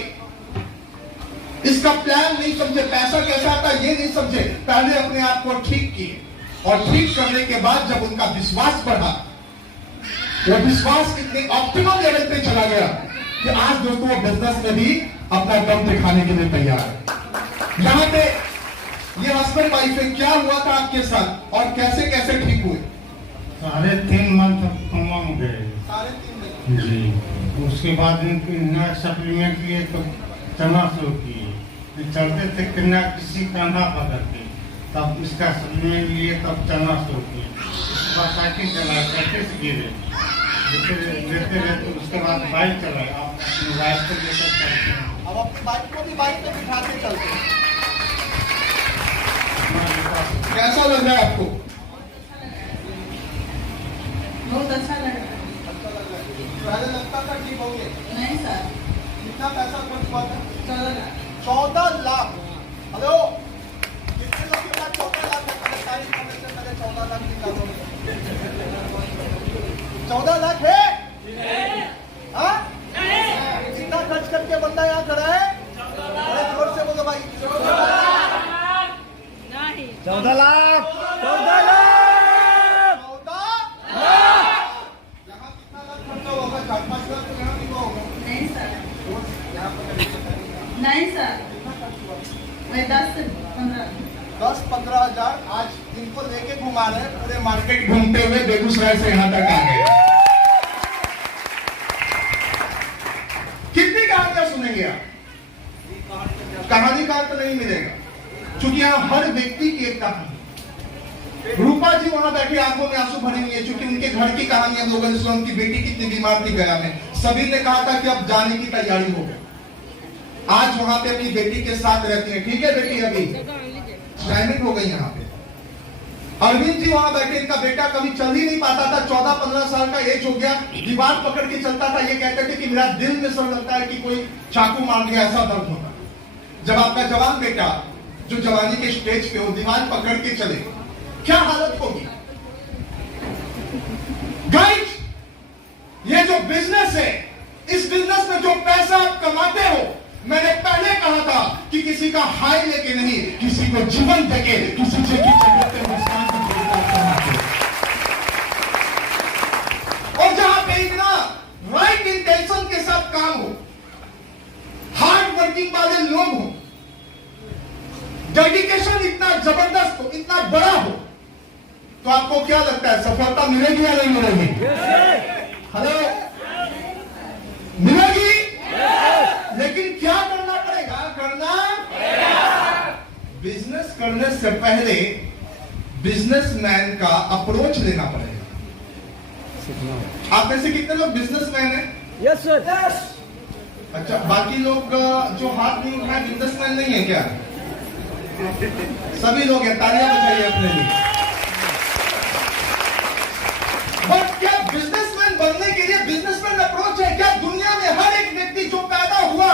इसका प्लान नहीं समझे, पैसा कैसा आता ये नहीं समझे, पहले अपने आप को ठीक किए। और ठीक करने के बाद जब उनका विश्वास बढ़ा, वो विश्वास इतने ऑप्टिमम लेवल पे चला गया कि आज दोस्तों वो बिजनेस में भी अपना दम दिखाने के लिए तैयार है। यहाँ पे ये हस्बैंड वाइफ है, क्या हुआ था आपके साथ और कैसे कैसे ठीक हुए? 3.5 मंथ कोमा में गए। 3.5 जी, उसके बाद इनके सप्लीमेंट लिए तो चलना शुरू किए, चलते थे कि ना किसी कान्हा पकड़ते, तब इसका सप्लीमेंट लिए तब चलना शुरू किए। उसके बाद साइकिल चलाए, साइकिल से गिरे, लेते रहते, उसके बाद बाइक चलाए। आप अपनी बाइक को लेकर चलते हैं, अब अपनी बाइक को भी बाइक पे बिठा के चलते हैं। कैसा लग रहा है आपको? बहुत अच्छा लगा। पहले लगता था ठीक हो गए? नहीं सर। कितना पैसा खर्च हुआ था? 14 14 लाख। लाख। हेलो, कितने लोग के पास 14 लाख है? पहले तारीख करने से पहले 14 लाख निकालो। 14 लाख है? हाँ? कितना खर्च करके बंदा यहाँ खड़ा है? अरे जोर से बोलो भाई। 14 लाख। 14 लाख। 14 लाख। यहाँ कितना लाख खर्चा होगा? 4-5 लाख तो यहाँ भी होगा। नहीं सर। यहाँ पर नहीं सर, मैं 10 से 15। 10-15 हजार आज इनको लेके घुमा रहे हैं, पूरे मार्केट घूमते हुए बेगूसराय से यहाँ तक आ गए। कितनी कहानियां सुनेंगे आप? कहानीकार तो नहीं मिलेगा, क्योंकि यहाँ हर व्यक्ति की एक कहानी। रूपा जी वहां बैठे आंखों में आंसू भरे हुए, क्योंकि उनके घर की कहानी हम लोगों ने सुना। उनकी बेटी कितनी बीमार थी गया में, सभी ने कहा था कि अब जाने की तैयारी हो गई। आज वहां पे अपनी बेटी के साथ रहती है। ठीक है बेटी, अभी टाइमिंग हो गई यहाँ पे। अरविंद जी वहां बैठे, इनका बेटा कभी चल ही नहीं पाता था, 14-15 साल का एज हो गया, दीवार पकड़ के चलता था। ये कहते थे कि मेरा दिल में सर लगता है कि कोई चाकू मार दिया, ऐसा दर्द होता। जब आपका जवान बेटा जो जवानी के स्टेज पे हो दीवार पकड़ के चले, क्या हालत होगी? गाइस, ये जो बिजनेस है, इस बिजनेस में जो पैसा आप कमाते हो, मैंने पहले कहा था कि किसी का हाय लेके नहीं, किसी को जीवन देके, किसी की जरूरत है मुस्कान की जरूरत है। और जहां पे इतना राइट इंटेंशन के साथ काम हो, हार्ड वर्किंग वाले लोग हो, डेडिकेशन इतना जबरदस्त हो, इतना बड़ा हो, तो आपको क्या लगता है सफलता मिलेगी या नहीं मिलेगी? हेलो, मिलेगी? लेकिन क्या करना पड़ेगा? बिजनेस करने से पहले बिजनेसमैन का अप्रोच लेना पड़ेगा। आप में से कितने लोग बिजनेसमैन हैं? Yes sir. अच्छा, बाकी लोग जो हाथ नहीं उठाए बिजनेसमैन नहीं है क्या? सभी लोग हैं, तालियां बजाइए अपने लिए। बट क्या बिजनेसमैन बनने के लिए बिजनेसमैन अप्रोच है? क्या दुनिया में हर एक व्यक्ति जो पैदा हुआ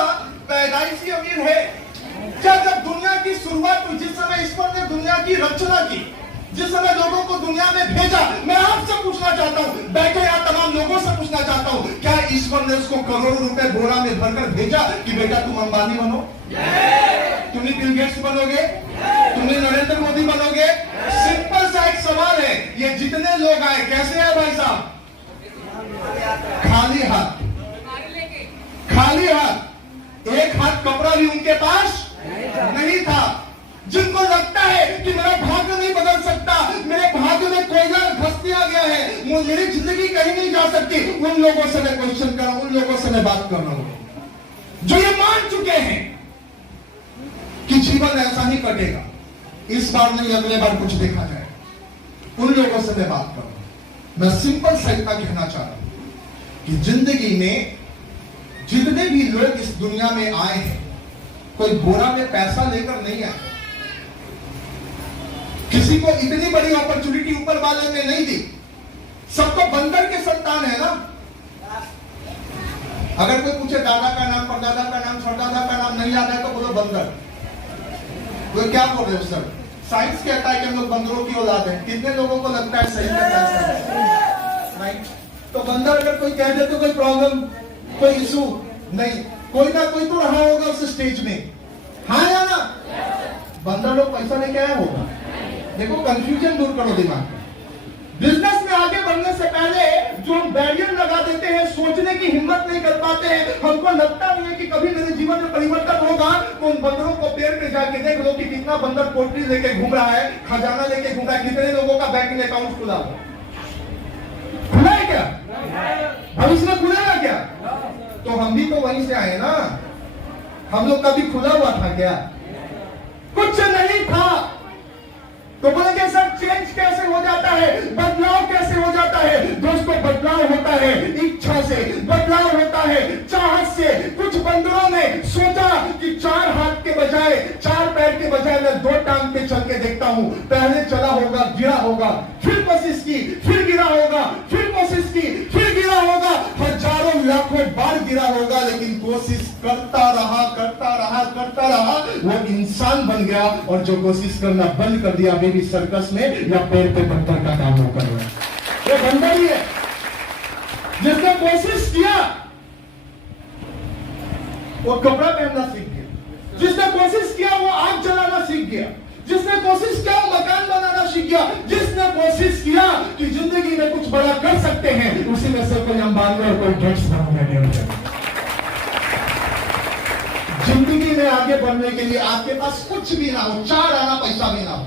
पैदाइशी अमीर है? क्या जब दुनिया की शुरुआत हुई, जिस समय ईश्वर ने दुनिया की रचना की, जिस समय लोगों को दुनिया में भेजा, मैं आपसे पूछना चाहता हूं, बैठे यहाँ तमाम लोगों से पूछना चाहता हूं, क्या ईश्वर ने उसको करोड़ों रुपए बोरा में भरकर भेजा कि बेटा तुम अंबानी बनो, तुम्हें बिल गेट्स बनोगे, तुम्हें नरेंद्र मोदी बनोगे? सिंपल सा एक सवाल है, ये जितने लोग आए कैसे आए भाई साहब? खाली हाथ, खाली हाथ, एक हाथ कपड़ा भी उनके पास नहीं था। जिनको लगता है कि मेरा भाग्य नहीं बदल सकता, मेरे भाग्य में कोयला धंस दिया गया है, मेरी जिंदगी कहीं नहीं जा सकती, उन लोगों से मैं क्वेश्चन कर रहा हूं, उन लोगों से मैं बात कर रहा हूं जो ये मान चुके हैं कि जीवन ऐसा ही कटेगा, इस बार नहीं अगले बार कुछ देखा जाए। उन लोगों से मैं बात कर रहा हूं। मैं सिंपल सा इतना कहना चाह रहा हूं कि जिंदगी में जितने भी लोग इस दुनिया में आए हैं, कोई बोरा में पैसा लेकर नहीं आए। किसी को इतनी बड़ी अपॉर्चुनिटी ऊपर वाले ने नहीं दी। सब तो बंदर के संतान है ना। अगर कोई पूछे दादा का नाम, परदादा का नाम, परदादा का नाम नहीं याद है तो बोलो बंदर। वो क्या बोल रहे हो सर? साइंस कहता है कि हम लोग बंदरों की औलाद है। कितने लोगों को लगता है सही है? राइट। तो बंदर अगर कोई कह दे तो कोई प्रॉब्लम, कोई इशू नहीं। कोई ना कोई तो रहा होगा उस स्टेज में, हाँ या ना? बंदर लोग पैसा लेके आया होगा। देखो, कंफ्यूजन दूर करो दिमाग में। बिजनेस में आगे बढ़ने से पहले जो हम बैरियर लगा देते हैं, सोचने की हिम्मत नहीं कर पाते हैं, हमको लगता नहीं है कि कभी मेरे जीवन में परिवर्तन होगा, तो उन बंदरों को पेड़ पे जाके देख लो कि कितना बंदर पोल्ट्री लेके घूम रहा है, खजाना लेके घूम रहा है, कितने लोगों का बैंक में अकाउंट खुला हुआ, खुला है क्या? भविष्य में खुलेगा क्या? तो हम भी तो वहीं से आए ना। हम लोग का भी खुला हुआ था क्या? कुछ नहीं था। तो बोलेंगे सर चेंज कैसे हो जाता है, बदलाव कैसे हो जाता है? दोस्तों, बदलाव होता है इच्छा से, बदलाव होता है चाहत से। कुछ बंदरों ने सोचा कि 4 हाथ के बजाय, 4 पैर के बजाय मैं 2 टांग पे चल के देखता हूं। पहले चला होगा, गिरा होगा, फिर कोशिश की, फिर गिरा होगा, फिर कोशिश की, फिर गिरा होगा, हजारों लाखों बार गिरा होगा, लेकिन कोशिश करता रहा, करता रहा, करता रहा। वो इंसान बन गया, और जो कोशिश करना बंद कर दिया, भी सर्कस में या पेड़ पे पत्थर का काम वो कर रहा है, वो बंदर ही है। जिसने कोशिश किया वो कपड़ा पहनना सीख गया, जिसने कोशिश किया वो आग जलाना सीख गया, जिसने कोशिश किया वो मकान बनाना सीख गया, जिसने कोशिश किया कि जिंदगी में कुछ बड़ा कर सकते हैं, उसी में से कोई अंबानी और कोई गेट्स बनने। जिंदगी में आगे बढ़ने के लिए आपके पास कुछ भी ना हो, 4 आना पैसा भी ना हो।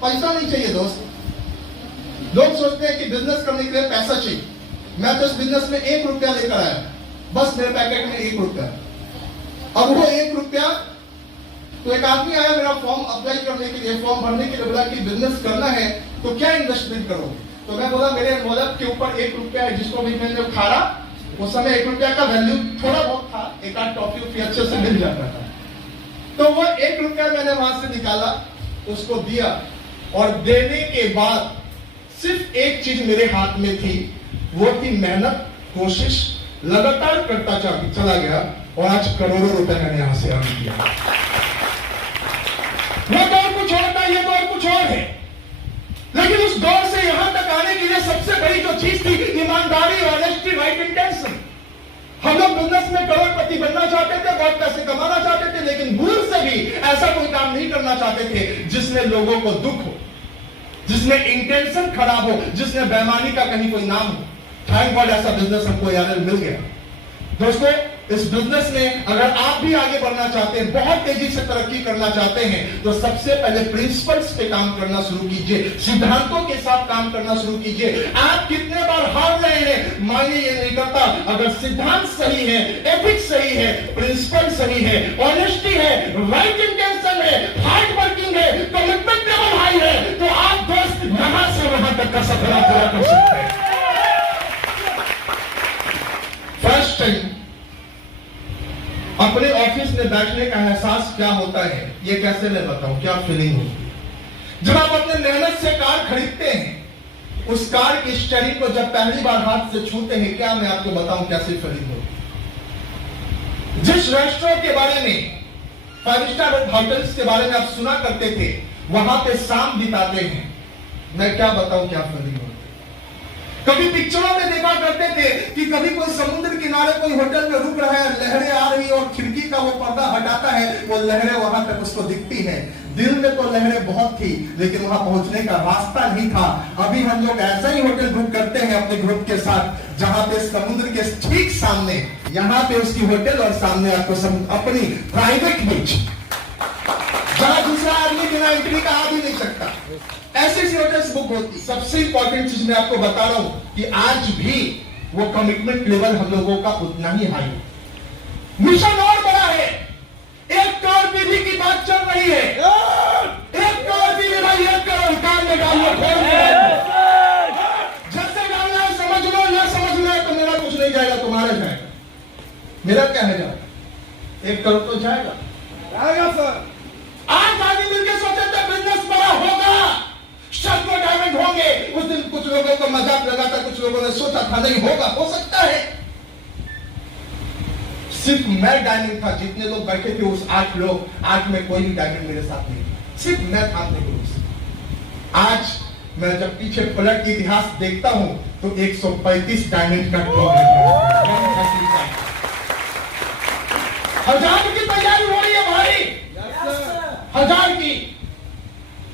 पैसा नहीं चाहिए दोस्त। लोग सोचते हैं कि बिजनेस करने के लिए पैसा चाहिए। मैं तो इस बिजनेस में 1 रुपया लेकर आया, बस मेरे पैकेट में 1 रुपया। अब वो 1 रुपया, तो एक आदमी आया मेरा फॉर्म अप्लाई करने के लिए, फॉर्म भरने के लिए, बोला कि बिजनेस करना है तो क्या इन्वेस्टमेंट करोगे? तो मैं बोला मेरे एनवलप के ऊपर 1 रुपया है, जिसको भी मैंने उठाया उस समय 1 रुपया का वैल्यू थोड़ा बहुत था, एक आध टॉफी उफी अच्छे से मिल जाता था। तो वो 1 रुपया मैंने वहां से निकाला, उसको दिया, और देने के बाद सिर्फ एक चीज मेरे हाथ में थी, वो थी मेहनत, कोशिश। लगातार करता चला गया, और आज करोड़ों रुपए मैंने यहां से अर्न किया। वो दौर कुछ और था, ये दौर कुछ और है, लेकिन उस दौर से यहां तक आने के लिए सबसे बड़ी जो चीज थी, ईमानदारी, ऑनेस्टी, राइट इंटेंशन। हम लोग बिजनेस में करोड़पति बनना चाहते थे, बहुत पैसे कमाना चाहते थे, लेकिन भूल से भी ऐसा कोई काम नहीं करना चाहते थे जिसमें लोगों को दुख हो, जिसमें इंटेंशन खराब हो, जिसमें बेईमानी का कहीं कोई नाम हो। थैंक गॉड ऐसा बिजनेस हमको यार मिल गया। दोस्तों, इस बिजनेस में अगर आप भी आगे बढ़ना चाहते हैं, बहुत तेजी से तरक्की करना चाहते हैं, तो सबसे पहले प्रिंसिपल्स पे काम करना शुरू कीजिए, सिद्धांतों के साथ काम करना शुरू कीजिए। आप कितने बार हार रहे हैं मायने ये नहीं करता, अगर सिद्धांत सही है, एथिक्स सही है, प्रिंसिपल सही है, ऑनेस्टी है, राइट इंटेंशन है, हार्ड वर्किंग है, कमिटमेंट लेवल हाई है, तो आप दोस्त यहां से वहां तक का सपना पूरा कर सकते हैं। फर्स्ट टाइम अपने ऑफिस में बैठने का एहसास क्या होता है, ये कैसे मैं बताऊं, क्या फीलिंग होती है जब आप अपने मेहनत से कार खरीदते हैं, उस कार की स्टीयरिंग को जब पहली बार हाथ से छूते हैं, क्या मैं आपको बताऊं कैसे फीलिंग होती है। जिस रेस्टोरेंट के बारे में, 5 स्टार होटल्स के बारे में आप सुना करते थे, वहां पे शाम बिताते हैं, मैं क्या बताऊं क्या फीलिंग होती है। कभी पिक्चरों में देखा करते थे कि कभी कोई समुद्र किनारे कोई होटल में रुक रहा है, लहरें आ रही और खिड़की का वो पर्दा हटाता है, वो लहरें वहां तक उसको दिखती है। दिल में तो लहरें बहुत थी, लेकिन वहां पहुंचने का रास्ता नहीं था। अभी हम लोग ऐसा ही होटल बुक करते हैं अपने ग्रुप के साथ, जहां पे समुद्र के ठीक सामने, यहाँ पे उसकी होटल और सामने आपको अपनी प्राइवेट बीच, जहां दूसरा आदमी बिना एंट्री का आ भी नहीं सकता। ऐसे होटल्स बुक होती। सबसे इंपॉर्टेंट चीज मैं आपको बता रहा हूं कि आज भी वो कमिटमेंट लेवल हम लोगों का उतना ही हाई है। मिशन और बड़ा है। 1 करोड़ पीढ़ी की बात चल रही है। 1 करोड़ पीढ़ी भाई, 1 करोड़ कार में डालो, जैसे डालना है समझ लो, ना समझ लो तो मेरा कुछ नहीं जाएगा, तुम्हारा जाएगा। मेरा क्या है जाएगा, 1 करोड़ तो जाएगा सर। आज आगे मिलकर सोचे थे बिजनेस बड़ा होगा, शर्ट में डायमंड होंगे। उस दिन कुछ लोगों को मजाक लगा था, कुछ लोगों ने सोचा था नहीं होगा, हो सकता है। सिर्फ मैं डायमंड था, जितने लोग बैठे थे उस 8 लोग, 8 में कोई भी डायमंड मेरे साथ नहीं था, सिर्फ मैं था अपने ग्रुप से। आज मैं जब पीछे पलट के इतिहास देखता हूं तो 135 डायमंड का ड्रॉ है। 1000 की तैयारी हो रही है भाई, 1000 की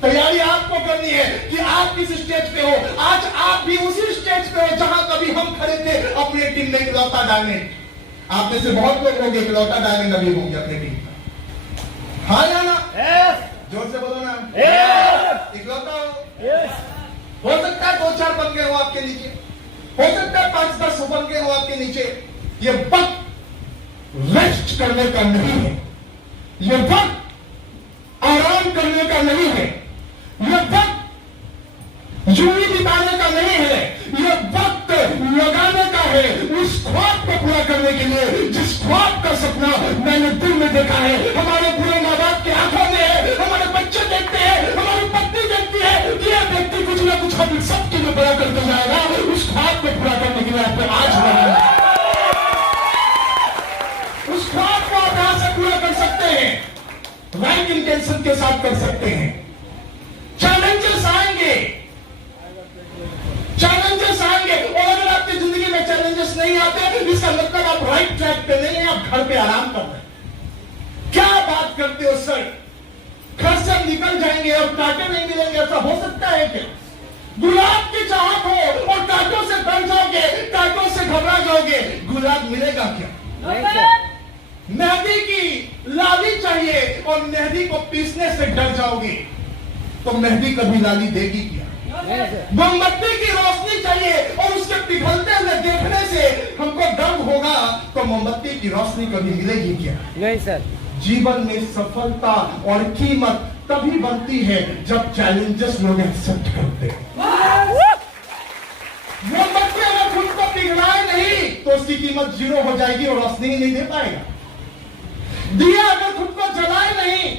तैयारी आपको करनी है कि आप किस स्टेज पे हो। आज आप भी उसी स्टेज पे हो जहां कभी हम खड़े थे अपनी टीम में इकलौता डायमंड। आप में से बहुत लोग होंगे इकलौता डायमंड अभी होंगे अपनी टीम का। हाँ या ना? जोर से बोलो ना। इकलौता हो सकता है 2-4 बन गए हो आपके नीचे, हो सकता है 5-10 बन गए हो आपके नीचे। ये वक्त रेस्ट करने का नहीं है, ये वक्त आराम करने का नहीं है, ये वक्त यूं ही बिताने का नहीं है, ये वक्त लगाने का है उस ख्वाब को पूरा करने के लिए जिस ख्वाब का सपना मैंने दिल में देखा है। हमारे पूरे माँ बाप की आंखों में है, हमारे बच्चे देखते हैं, हमारी पत्नी देखती है कि यह व्यक्ति कुछ ना कुछ हम सबके लिए बड़ा करते जाएगा। उस ख्वाब को पूरा करने के लिए आपको आज लगा, उस ख्वाब को आप यहां से पूरा कर सकते हैं, राइट इंटेंशन के साथ कर सकते हैं। चैलेंजेस आएंगे, चैलेंजेस आएंगे, और अगर आपकी जिंदगी में चैलेंजेस नहीं आते इसका मतलब आप राइट ट्रैक पे नहीं है, आप घर पे आराम कर रहे हैं। क्या बात करते हो सर, घर से निकल जाएंगे और कांटे नहीं मिलेंगे, ऐसा हो सकता है क्या? गुलाब की चाहत हो और कांटों से डर जाओगे, कांटों से घबरा जाओगे, गुलाब मिलेगा क्या? मेहंदी की लाली चाहिए और मेहंदी को पीसने से डर जाओगे तो मेहंदी कभी लाली देगी क्या? मोमबत्ती की रोशनी चाहिए और उसके पिघलते हुए देखने से हमको डर होगा तो मोमबत्ती की रोशनी कभी मिलेगी क्या? नहीं सर। जीवन में सफलता और कीमत तभी बनती है जब चैलेंजेस लोग एक्सेप्ट करते हैं। मोमबत्ती अगर खुद को पिघलाए नहीं तो उसकी कीमत 0 हो जाएगी और रोशनी ही नहीं दे पाएगा। दिया अगर खुद को जलाए नहीं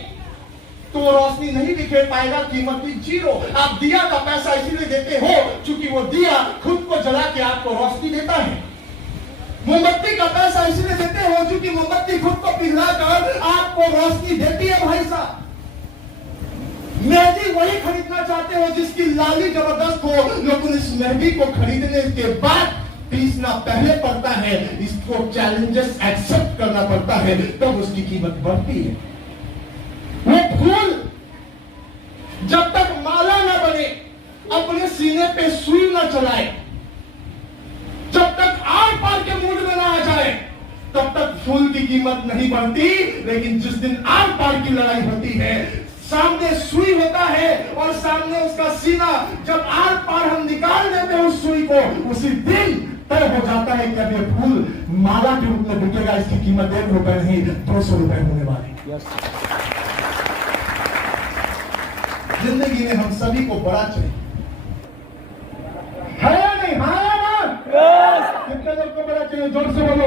तो रोशनी नहीं दिखे पाएगा, कीमत भी 0। आप दिया का पैसा इसीलिए देते हो क्योंकि वो दिया खुद को जला के आपको रोशनी देता है। मोमबत्ती का पैसा इसीलिए देते हो क्योंकि मोमबत्ती खुद को पिघलाकर आपको रोशनी देती है भाई साहब। मेहंदी वही खरीदना चाहते हो जिसकी लाली जबरदस्त हो, लेकिन इस मेहंदी को खरीदने के बाद पीसना पहले पड़ता है, इसको चैलेंजेस एक्सेप्ट करना पड़ता है, तब उसकी कीमत बढ़ती है। वो फूल जब तक माला न बने, अपने सीने पे सुई न चलाए, जब तक आर पार के मूड में ना आ जाए, तब तक फूल की कीमत नहीं बढ़ती। लेकिन जिस दिन आर पार की लड़ाई होती है, सामने सुई होता है और सामने उसका सीना, जब आर पार हम निकाल देते हैं उस सुई को, उसी दिन तय हो जाता है कि अब ये फूल माला के रूप में बिकेगा, इसकी कीमत 1 रुपए नहीं 200 रुपए होने वाली। जिंदगी में हम सभी को बड़ा चाहिए, है या नहीं? हाँ या ना? कितने लोग को बड़ा चाहिए? जोर से बोलो।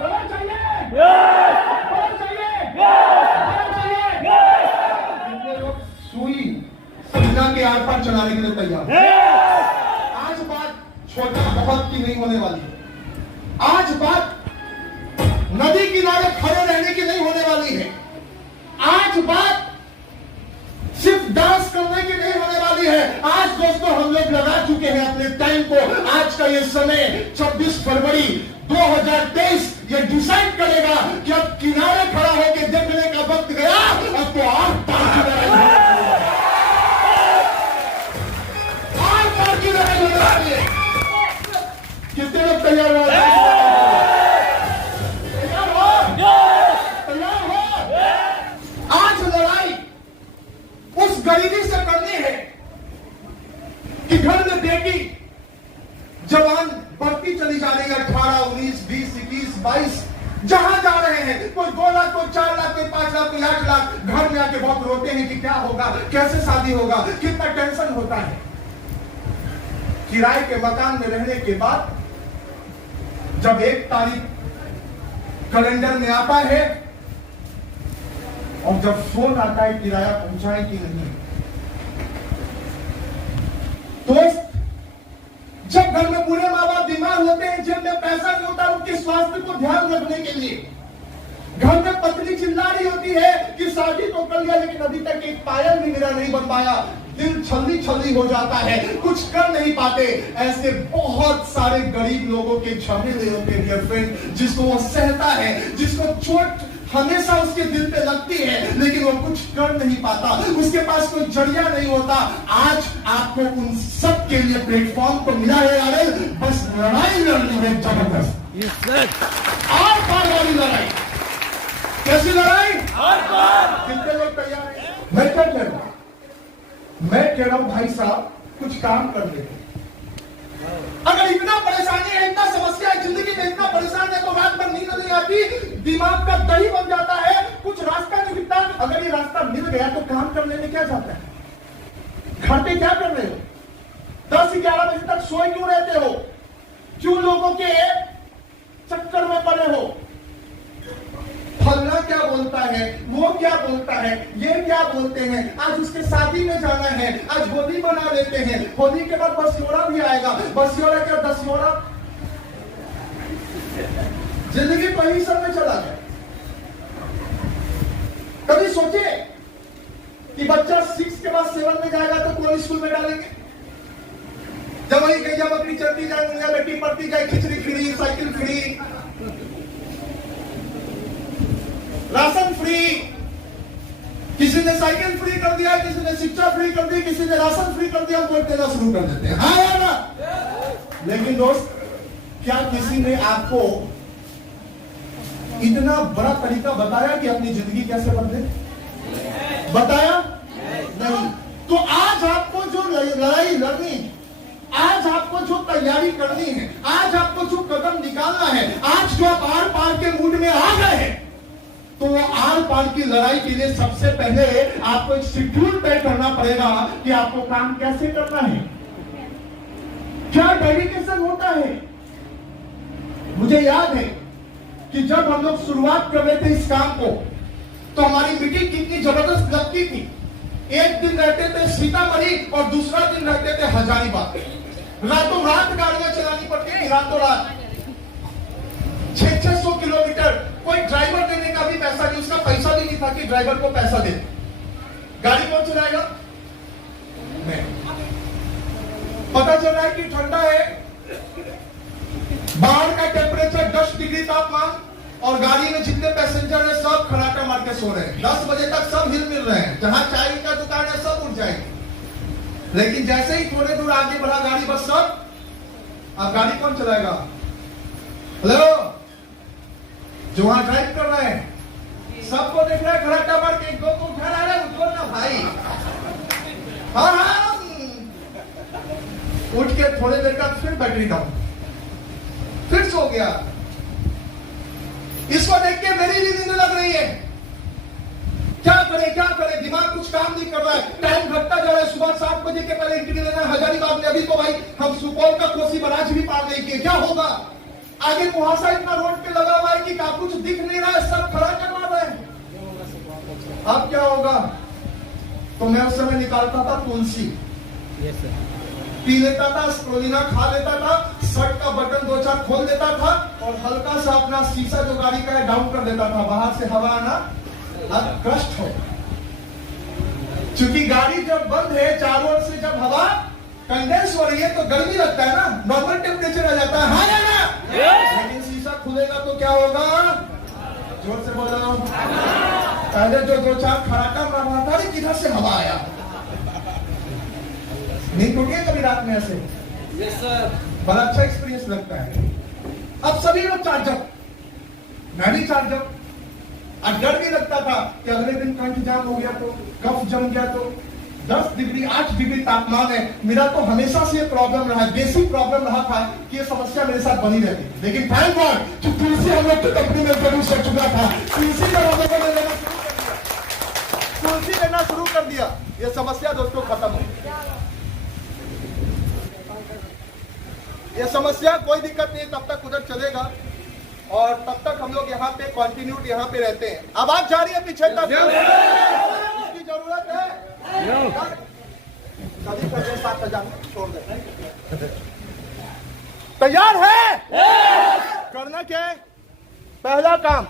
बड़ा चाहिए, बड़ा चाहिए, बड़ा चाहिए। कितने लोग सुई सीना के आर पार चलाने के लिए तैयार? आज बात छोटा बहुत की नहीं होने वाली है। आज बात नदी किनारे खड़े रहने की नहीं होने वाली है। आज बात सिर्फ डांस करने की नहीं होने वाली है। आज दोस्तों हम लोग लगा चुके हैं अपने टाइम को। आज का ये समय 26 फरवरी 2023 ये डिसाइड करेगा कि अब किनारे खड़ा होकर देखने का वक्त गया, अब तो आर पार की लड़ाई होने वाली है। कितने लोग तैयार हो? तैयार हो? आज लड़ाई उस गरीबी से करनी है कि घर में बेटी जवान बढ़ती चली जा रही है। 18, 19, 20, 21, 22 जहां जा रहे हैं, कोई 2 लाख, कोई 4 लाख, कोई 5 लाख, कोई 8 लाख। घर में आके बहुत रोते हैं कि क्या होगा, कैसे शादी होगा, कितना टेंशन होता है। किराए के मकान में रहने के बाद जब 1 तारीख कैलेंडर में आता है और जब फोन आता है किराया पहुंचाए कि नहीं, दोस्त जब घर में पूरे माँ बाप बीमार होते हैं, जेब में पैसा नहीं होता उनके स्वास्थ्य को ध्यान रखने के लिए, घर में पत्नी चिल्ला रही होती है कि शादी तो कर लिया लेकिन अभी तक एक पायल भी मेरा नहीं बन पाया, दिल छल्ली छल्ली हो जाता है, कुछ कर नहीं पाते। ऐसे बहुत सारे गरीब लोगों के झमेले होते हैं डियर फ्रेंड, जिसको वो सहता है, जिसको चोट हमेशा उसके दिल पे लगती है लेकिन वो कुछ कर नहीं पाता, उसके पास कोई जरिया नहीं होता। आज आपको उन सब के लिए प्लेटफॉर्म तो मिला है यार, बस लड़ाई लड़नी है जबरदस्त। आर पार वाली लड़ाई। कैसी लड़ाई? कितने लोग तैयार हैं? मैं क्या कह रहा हूं? मैं कह रहा हूं भाई साहब कुछ काम कर लेते। अगर इतना परेशानी है, इतना समस्या है जिंदगी में, इतना परेशान है तो रात भर नींद नहीं आती, दिमाग का दही बन जाता है, कुछ रास्ता नहीं दिखता। अगर ये रास्ता मिल गया तो काम करने में क्या जाता है? घर पे क्या कर रहे हो? 10-11 बजे तक सोए क्यों रहते हो? क्यों लोगों के चक्कर में पड़े हो? फलना क्या बोलता है, वो क्या बोलता है, ये क्या बोलते हैं, आज उसके शादी में जाना है, आज होली बना लेते हैं, होली के बाद बसियोरा भी आएगा, बसियोरा क्या दसियोरा, जिंदगी तो यही सब में चला गया। कभी सोचे कि बच्चा 6 के बाद 7 में जाएगा तो कौन स्कूल में डालेंगे? जब वही गैया बकरी चलती जाए, मुनिया बेटी पड़ती जाए, खिचड़ी free, cycle free, ration free, किसी ने साइकिल फ्री कर दिया, किसी ने शिक्षा फ्री कर दी, किसी ने राशन फ्री कर दिया, वोट देना शुरू कर देते हैं। हाँ या ना? लेकिन दोस्त क्या किसी ने आपको इतना बड़ा तरीका बताया कि अपनी जिंदगी कैसे बदले? बताया नहीं। तो आज आपको जो लड़ाई लड़नी है, आज आपको जो तैयारी करनी है, आज आपको जो कदम निकालना है, आज जो आप आर पार के मूड में आ गए हैं, तो वो आर पार की लड़ाई के लिए सबसे पहले आपको एक शेड्यूल तय करना पड़ेगा कि आपको काम कैसे करना है, क्या डेडिकेशन होता है। मुझे याद है कि जब हम लोग शुरुआत कर रहे थे इस काम को तो हमारी मीटिंग कितनी जबरदस्त लगती थी। एक दिन रहते थे सीतामढ़ी और दूसरा दिन रहते थे हजारीबाग। रातों रात गाड़ियां चलानी पड़ती थी, रातों रात 600 किलोमीटर। कोई ड्राइवर देने का भी पैसा नहीं, उसका पैसा भी नहीं था कि ड्राइवर को पैसा दे। गाड़ी कौन चलाएगा? मैं। पता चल रहा है कि ठंडा है, बाहर का टेम्परेचर 10 डिग्री तापमान, और गाड़ी में जितने पैसेंजर है सब खराटा मार के सो रहे हैं। 10 बजे तक सब हिल मिल रहे हैं, जहां चाय का दुकान है सब उठ जाएंगे। लेकिन जैसे ही थोड़े दूर आगे बढ़ा गाड़ी बस सब, अब गाड़ी कौन चलाएगा? हेलो, जो वहां ड्राइव कर रहे हैं सबको देख रहे हैं खराटा मार के, दो को उठा रहे हैं, उठो ना भाई। हाँ हाँ, उठ के थोड़ी देर बाद फिर बैटरी डाउन, फिर सो गया। इसको देख के मेरी भी नींद लग रही है। क्या करे, दिमाग कुछ काम नहीं कर रहा है। टाइम घटता जा रहा है, सुबह 7 बजे के पहले इंटरव्यू लेना है हजारीबाग में। अभी तो भाई हम सुपौल का कोसी बराज भी पार नहीं किए, क्या होगा? आगे कुहासा इतना रोड पे लगा हुआ है कि क्या कुछ दिख नहीं रहा है, सब खड़ा करवा रहे हैं। अब क्या होगा? तो मैं उस समय निकालता था तुलसी, पी लेता था, स्प्रोलिना खा लेता था, शर्ट का बटन 2-4 खोल देता था और हल्का सा अपना शीशा जो गाड़ी का है डाउन कर देता था, बाहर से हवा आना अब कष्ट हो। क्योंकि गाड़ी जब बंद है, चारों ओर से जब हवा कंडेंस हो रही है तो गर्मी लगता है ना, नॉर्मल टेम्परेचर आ जाता है, हाँ या ना? लेकिन शीशा खुलेगा तो क्या होगा? जोर से बोलो। पहले जो 2-4 खड़ाका मार रहा था, अरे किधर से हवा आया? नहीं टूटी है कभी रात में ऐसे? बड़ा अच्छा एक्सपीरियंस लगता है। अब सभी लोग चार्जअप, मैं भी चार्जअप। अब डर भी लगता था कि अगले दिन कंठ जाम हो गया तो, कफ जम गया तो। 10 डिग्री 8 डिग्री तापमान है। मेरा तो हमेशा से प्रॉब्लम रहा है, बेसिक प्रॉब्लम रहा था कि ये समस्या मेरे साथ बनी रहती थी। लेकिन थैंक गॉड कि तुलसी हम लोग की कंपनी में जरूर से चुका था, तुलसी का लेना शुरू कर दिया, तुलसी लेना शुरू कर दिया, ये समस्या दोस्तों खत्म हो। ये समस्या कोई दिक्कत नहीं, तब तक उधर चलेगा और तब तक हम लोग यहाँ पे कंटिन्यूट यहाँ पे रहते हैं। आवाज जा रही है पीछे तक? इसकी जरूरत है? कभी करके 7,000 छोड़ दे। तैयार है? करना क्या है? पहला काम,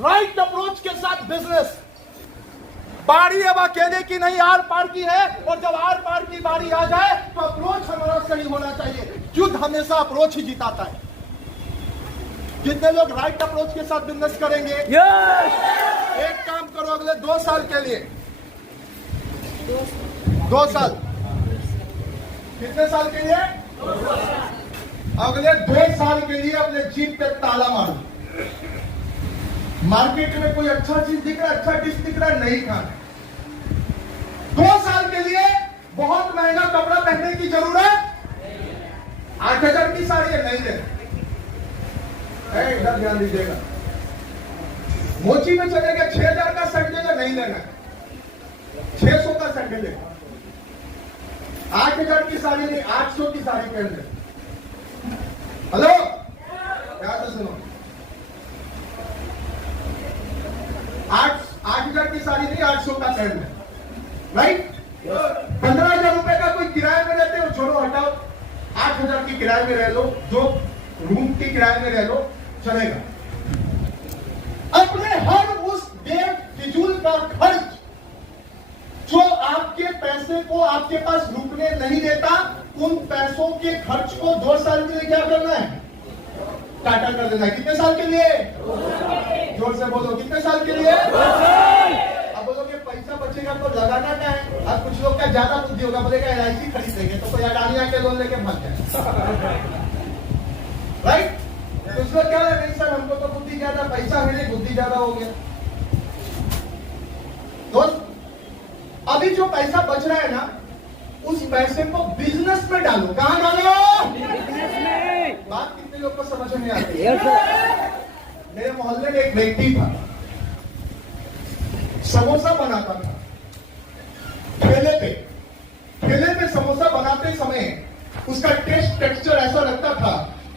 राइट अप्रोच के साथ बिजनेस। बारी अब अकेले की नहीं, आर पार की है, और जब आर पार की बारी आ जाए तो अप्रोच हमारा सही होना चाहिए। युद्ध हमेशा अप्रोच ही जिताता है। कितने लोग राइट अप्रोच के साथ बिजनेस करेंगे? एक काम करो, अगले 2 साल के लिए, 2 साल, कितने साल के लिए? अगले 2 साल के लिए अपने जीप पे ताला मारो। मार्केट में कोई अच्छा चीज दिख रहा है, अच्छा डिश दिख रहा है, नहीं खाना। 2 साल के लिए बहुत महंगा कपड़ा पहनने की जरूरत, 8,000 की साड़ी है, नहीं लेना। इधर ध्यान दीजिएगा, मोची में चलेगा 6,000 का सैंडल है, नहीं लेना, 600 का सैंडल है। 8,000 की साड़ी नहीं, 800 की साड़ी पहन ले। हेलो, ध्यान से सुनो, 8,000 की साड़ी नहीं, 800 का पहन ले, राइट? 15,000 रुपए का कोई किराए में रहते हो, छोड़ो हटाओ, 8,000 की किराए में रह लो, जो रूम की किराए में रह लो, चलेगा। अपने हर उस बेफिजूल का खर्च जो आपके पैसे को आपके पास रुकने नहीं देता, उन पैसों के खर्च को 2 साल के लिए क्या करना है? टाटा कर देना है। कितने साल के लिए? जोर से बोलो, कितने साल के लिए? अब बोलोगे पैसा बचेगा तो लगाना क्या है? अब कुछ लोग का ज्यादा बुद्धि होगा, बोलेगा LIC खरीद लेंगे, तो कोई अडानी के लोन लेके भाग जाए, राइट? कुछ लोग क्या है, नहीं सर हमको तो बुद्धि ज्यादा, पैसा है नहीं, बुद्धि ज्यादा हो गया। दोस्त, अभी जो पैसा बच रहा है ना, उस पैसे को बिजनेस में डालो। कहां डालो? बात कितने लोग को समझ में आती है? मेरे मोहल्ले में एक व्यक्ति था, समोसा बनाता था ठेले पे समोसा बनाते समय उसका टेस्ट टेक्सचर ऐसा लगता था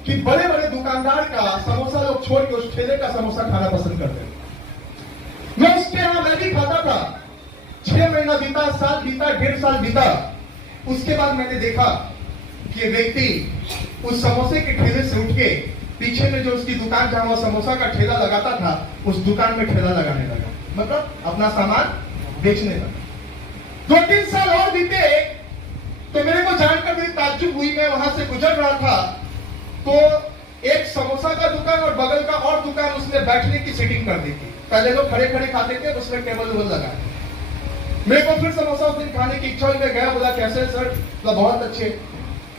कि बड़े बड़े दुकानदार का समोसा लोग छोड़ के उस ठेले का समोसा खाना पसंद करते थे। मैं उसके यहां मैं भी खाता था। 6 महीना बीता, साल बीता, 1.5 साल बीता। उसके बाद मैंने देखा कि व्यक्ति उस समोसे के ठेले से उठ के पीछे में जो उसकी दुकान जहां वो समोसा का ठेला लगाता था, उस दुकान में ठेला लगाने लगा, मतलब अपना सामान बेचने लगा। 2-3 साल और बीते तो मेरे को जानकर मेरी ताज्जुब हुई। मैं वहां से गुजर रहा था तो एक समोसा का दुकान और बगल का और दुकान, उसने बैठने की सेटिंग कर दी थी। पहले लोग खड़े खड़े खाते थे, उसमें टेबल वेबल लगा। मेरे को फिर समोसा उस दिन खाने की इच्छा हुई। मैं गया, बोला कैसे सर? बोला बहुत अच्छे।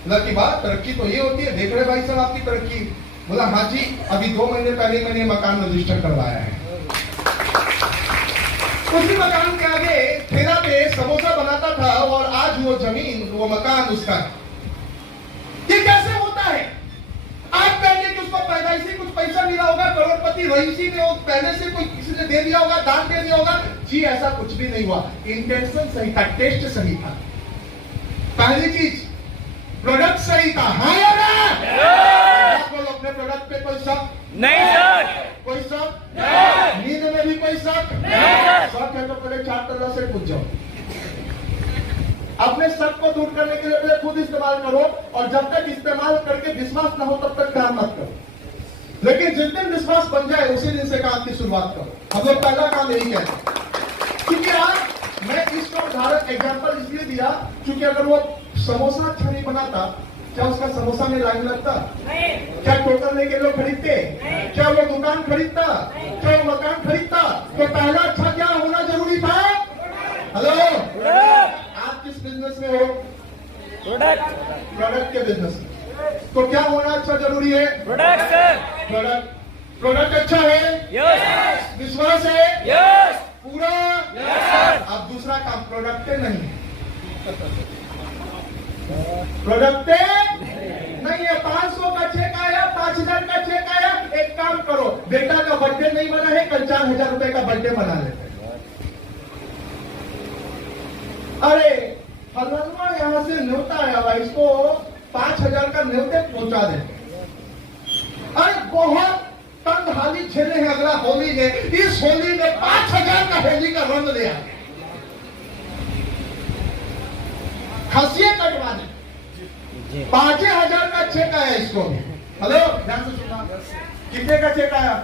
बोला की बात, तरक्की तो ये होती है, देख रहे भाई साहब आपकी तरक्की। बोला हाँ जी, अभी 2 महीने पहले मैंने मकान रजिस्टर करवाया है। उसी मकान के आगे ठेला पे समोसा बनाता था और आज वो जमीन, वो मकान उसका। ये कैसे होता है? आप पहले कि उसको पैदाइशी कुछ पैसा मिला होगा, करोड़पति रईसी ने वो पहले से कोई किसी ने दे दिया होगा, दान दे दिया होगा, जी ऐसा कुछ भी नहीं हुआ, इंटेंशन सही था, टेस्ट सही था। पहली चीज प्रोडक्ट सही था, हाँ या ना? आप लोग अपने प्रोडक्ट पे कोई शक नहीं सर, कोई शक नहीं, नींद में भी कोई शक नहीं। शक है तो पहले 4 तल्ला से पूछ जाओ। अपने शक को दूर करने के लिए पहले खुद इस्तेमाल करो, और जब तक इस्तेमाल करके विश्वास ना हो तब तक काम मत करो। लेकिन जिस दिन विश्वास बन जाए उसी दिन से काम की शुरुआत करो। हम लोग पहला काम यही कहते हैं। क्योंकि आज मैं इसका उदाहरण एग्जांपल इसलिए दिया क्योंकि अगर वो समोसा अच्छा नहीं बनाता, क्या उसका समोसा में लाइन लगता? क्या टोकन लेके लोग खरीदते? क्या वो दुकान खरीदता? क्या वो मकान खरीदता? तो पहला अच्छा क्या होना जरूरी था? हेलो, आप किस बिजनेस में हो? प्रोडक्ट के बिजनेस में। तो क्या होना अच्छा जरूरी है? प्रोडक्ट सर, प्रोडक्ट अच्छा है, यस विश्वास है, यस पूरा। यस। अब दूसरा काम प्रोडक्टे नहीं है, प्रोडक्टे नहीं है। 500 का चेक आया, 5000 का चेक आया, एक काम करो, बेटा का बर्थडे नहीं बना है, कल 4000 रुपए का बर्थडे बना लेते हैं। अरे फलनवा यहां से न्योता आया हुआ, इसको 5000 का न्योते पहुंचा दे। अरे बहुत तंगहाली झेले हैं अगला होली में, इस होली में 5000 का होली का रंग ले आए, खसिए कटवा दे। 5000 का चेक आया इसको। हेलो, ध्यान से सुनना, कितने का चेक आया?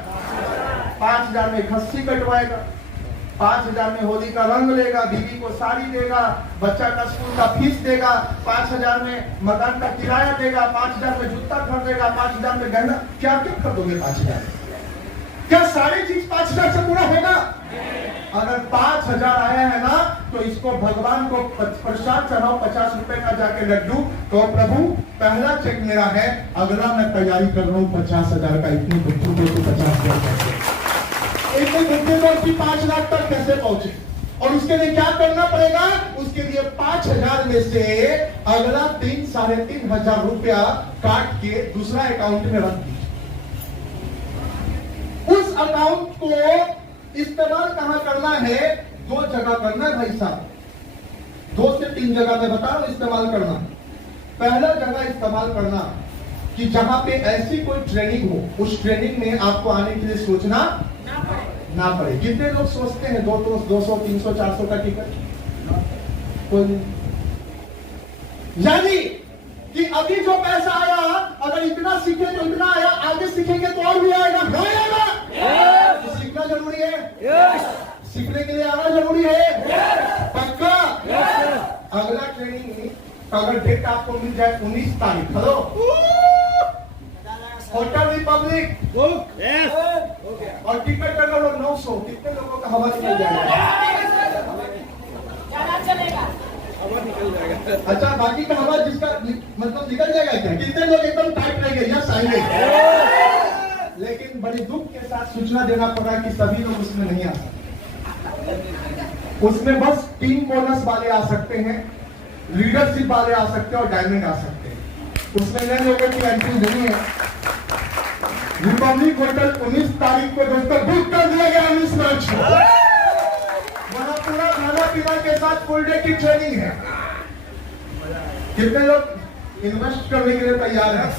5000 में खस्सी कटवाएगा, 5000 में होली का रंग लेगा, बीवी को साड़ी देगा, बच्चा का स्कूल का फीस देगा, 5000 में मकान का किराया देगा, 5000 में जूता खरीदेगा, 5000 में गहना। क्या क्या खरीदोगे 5000? क्या सारी चीज 5000 से पूरा होगा? अगर 5000 आया है ना तो इसको भगवान को प्रसाद चढ़ाओ, 50 रुपए का जाके लड्डू। तो प्रभु पहला चेक मेरा है, अगला मैं तैयारी कर रहा हूँ 50,000 का। इतनी बुद्धि दे तो 50,000 इतने बुद्धि दो कि 5 लाख तक कैसे पहुंचे। और उसके लिए क्या करना पड़ेगा? उसके लिए 5000 में से अगला 3-3,500 रुपया काट के दूसरा अकाउंट में रख दीजिए। उस अकाउंट को इस्तेमाल कहां करना है? 2 जगह करना है भाई साहब, 2 से 3 जगह मैं बता रहा हूं इस्तेमाल करना। पहला जगह इस्तेमाल करना कि जहां पे ऐसी कोई ट्रेनिंग हो, उस ट्रेनिंग में आपको आने के लिए सोचना ना पड़े। कितने लोग सोचते हैं 200, 300, 400 का टिकट? कोई नहीं। यानी कि अभी जो पैसा आया, अगर इतना सीखे तो इतना आया, आगे सीखेंगे तो और भी आएगा। तो सीखना जरूरी है, सीखने के लिए आना जरूरी है, पक्का। अगला ट्रेनिंग अगर डेट आपको मिल जाए 19 तारीख, हेलो, होटल रिपब्लिक, और टिकट अगर 900, कितने लोगों का हवा निकल जाएगा? अच्छा, बाकी का हवा जिसका मतलब निकल जाएगा क्या? कितने लोग एकदम टाइट रहेंगे? यस आएंगे। लेकिन बड़ी दुख के साथ सूचना देना पड़ा कि सभी लोग उसमें नहीं आ सकते। उसमें बस टीम बोनस वाले आ सकते हैं, लीडरशिप वाले आ सकते हैं और डायमंड आ सकते हैं। उसमें नए लोगों की एंट्री नहीं है। रिपब्लिक होटल 19 तारीख को दोस्तों बुक कर दिया गया 19 मार्च को। वहां पूरा खाना पीना के साथ फुल डे की ट्रेनिंग है। कितने लोग इन्वेस्ट करने के लिए तैयार हैं?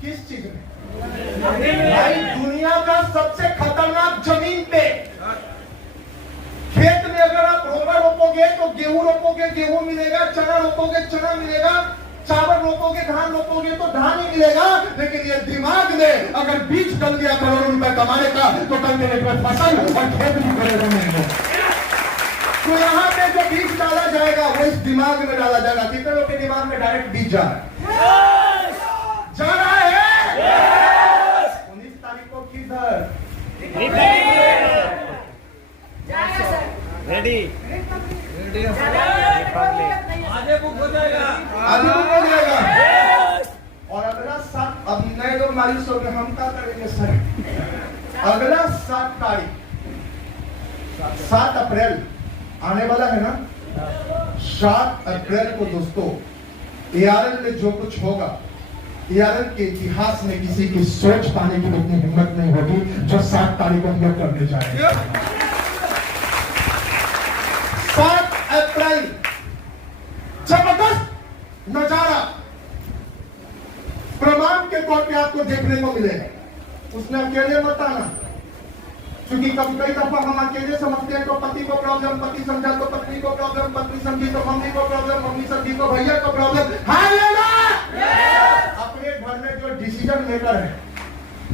किस चीज में? भाई दुनिया का सबसे खतरनाक जमीन पे, खेत में अगर आप रोगा रोपोगे तो गेहूं रोपोगे, गेहूं मिलेगा, चना रोपोगे, चना मिलेगा, चावल रोपोगे, धान रोपोगे तो धान ही मिलेगा। लेकिन ये दिमाग में अगर बीज डल गया करोड़ों रुपए कमाने का, तो कल मेरे पर फसल और खेत भी करेगा नहीं। तो यहाँ पे जो बीज डाला जाएगा वो इस दिमाग में डाला जाएगा। कितने लोग के दिमाग में डायरेक्ट बीज जा रहा है? जा रहा है। 19 तारीख को किधर? रेडी, आगे बुक हो जाएगा। आगे बुक हो जाएगा। और अगला 7, अब नए लोग मायूस हो गए, हम क्या करेंगे सर? अगला 7 तारीख, 7 अप्रैल आने वाला है ना? 7 अप्रैल को दोस्तों ARL में जो कुछ होगा, ARL के इतिहास में किसी की सोच पाने की उतनी हिम्मत नहीं होगी जो 7 तारीख को हम लोग करने जाएंगे। देखने को मिलेगा। उसने अकेले मत आना, क्योंकि कई दफा हम अकेले समझते हैं तो पति को प्रॉब्लम, पति समझा तो पत्नी को प्रॉब्लम, पत्नी समझी तो मम्मी को प्रॉब्लम, मम्मी समझी तो भैया को प्रॉब्लम। हाँ लेना अपने घर में जो डिसीजन मेकर है,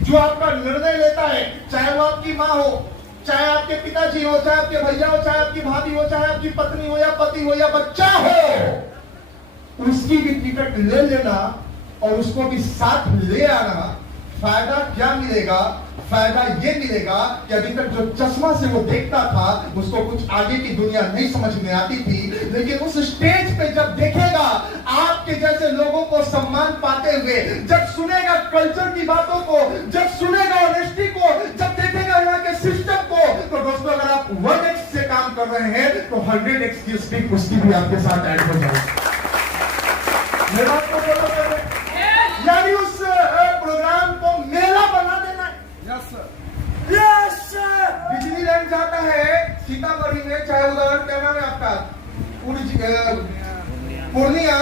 जो आपका निर्णय लेता है, चाहे वो आपकी माँ हो, चाहे आपके पिताजी हो, चाहे आपके भैया हो, चाहे आपकी भाभी हो, चाहे आपकी पत्नी हो या पति हो या बच्चा हो, उसकी भी टिकट ले लेना और उसको भी साथ ले आना। फायदा क्या मिलेगा? फायदा ये मिलेगा कि अभी तक जो चश्मा से वो देखता था उसको कुछ आगे की दुनिया नहीं समझ में आती थी, लेकिन उस स्टेज पे जब देखेगा आपके जैसे लोगों को सम्मान पाते हुए, जब सुनेगा कल्चर की बातों को, जब सुनेगा ऑनेस्टी को, जब देखेगा यहाँ के सिस्टम को, तो दोस्तों अगर आप 1x से काम कर रहे हैं तो 100x की स्पीड उसकी भी आपके साथ ऐड हो जाएगी। मेरे बात को फॉलो कर रहे हैं? यानी उस प्रोग्राम को मेला बना देना है। डिज्नीलैंड जाता है सीतामढ़ी में, चाहे उदाहरण क्या नाम है आपका, पूर्णिया,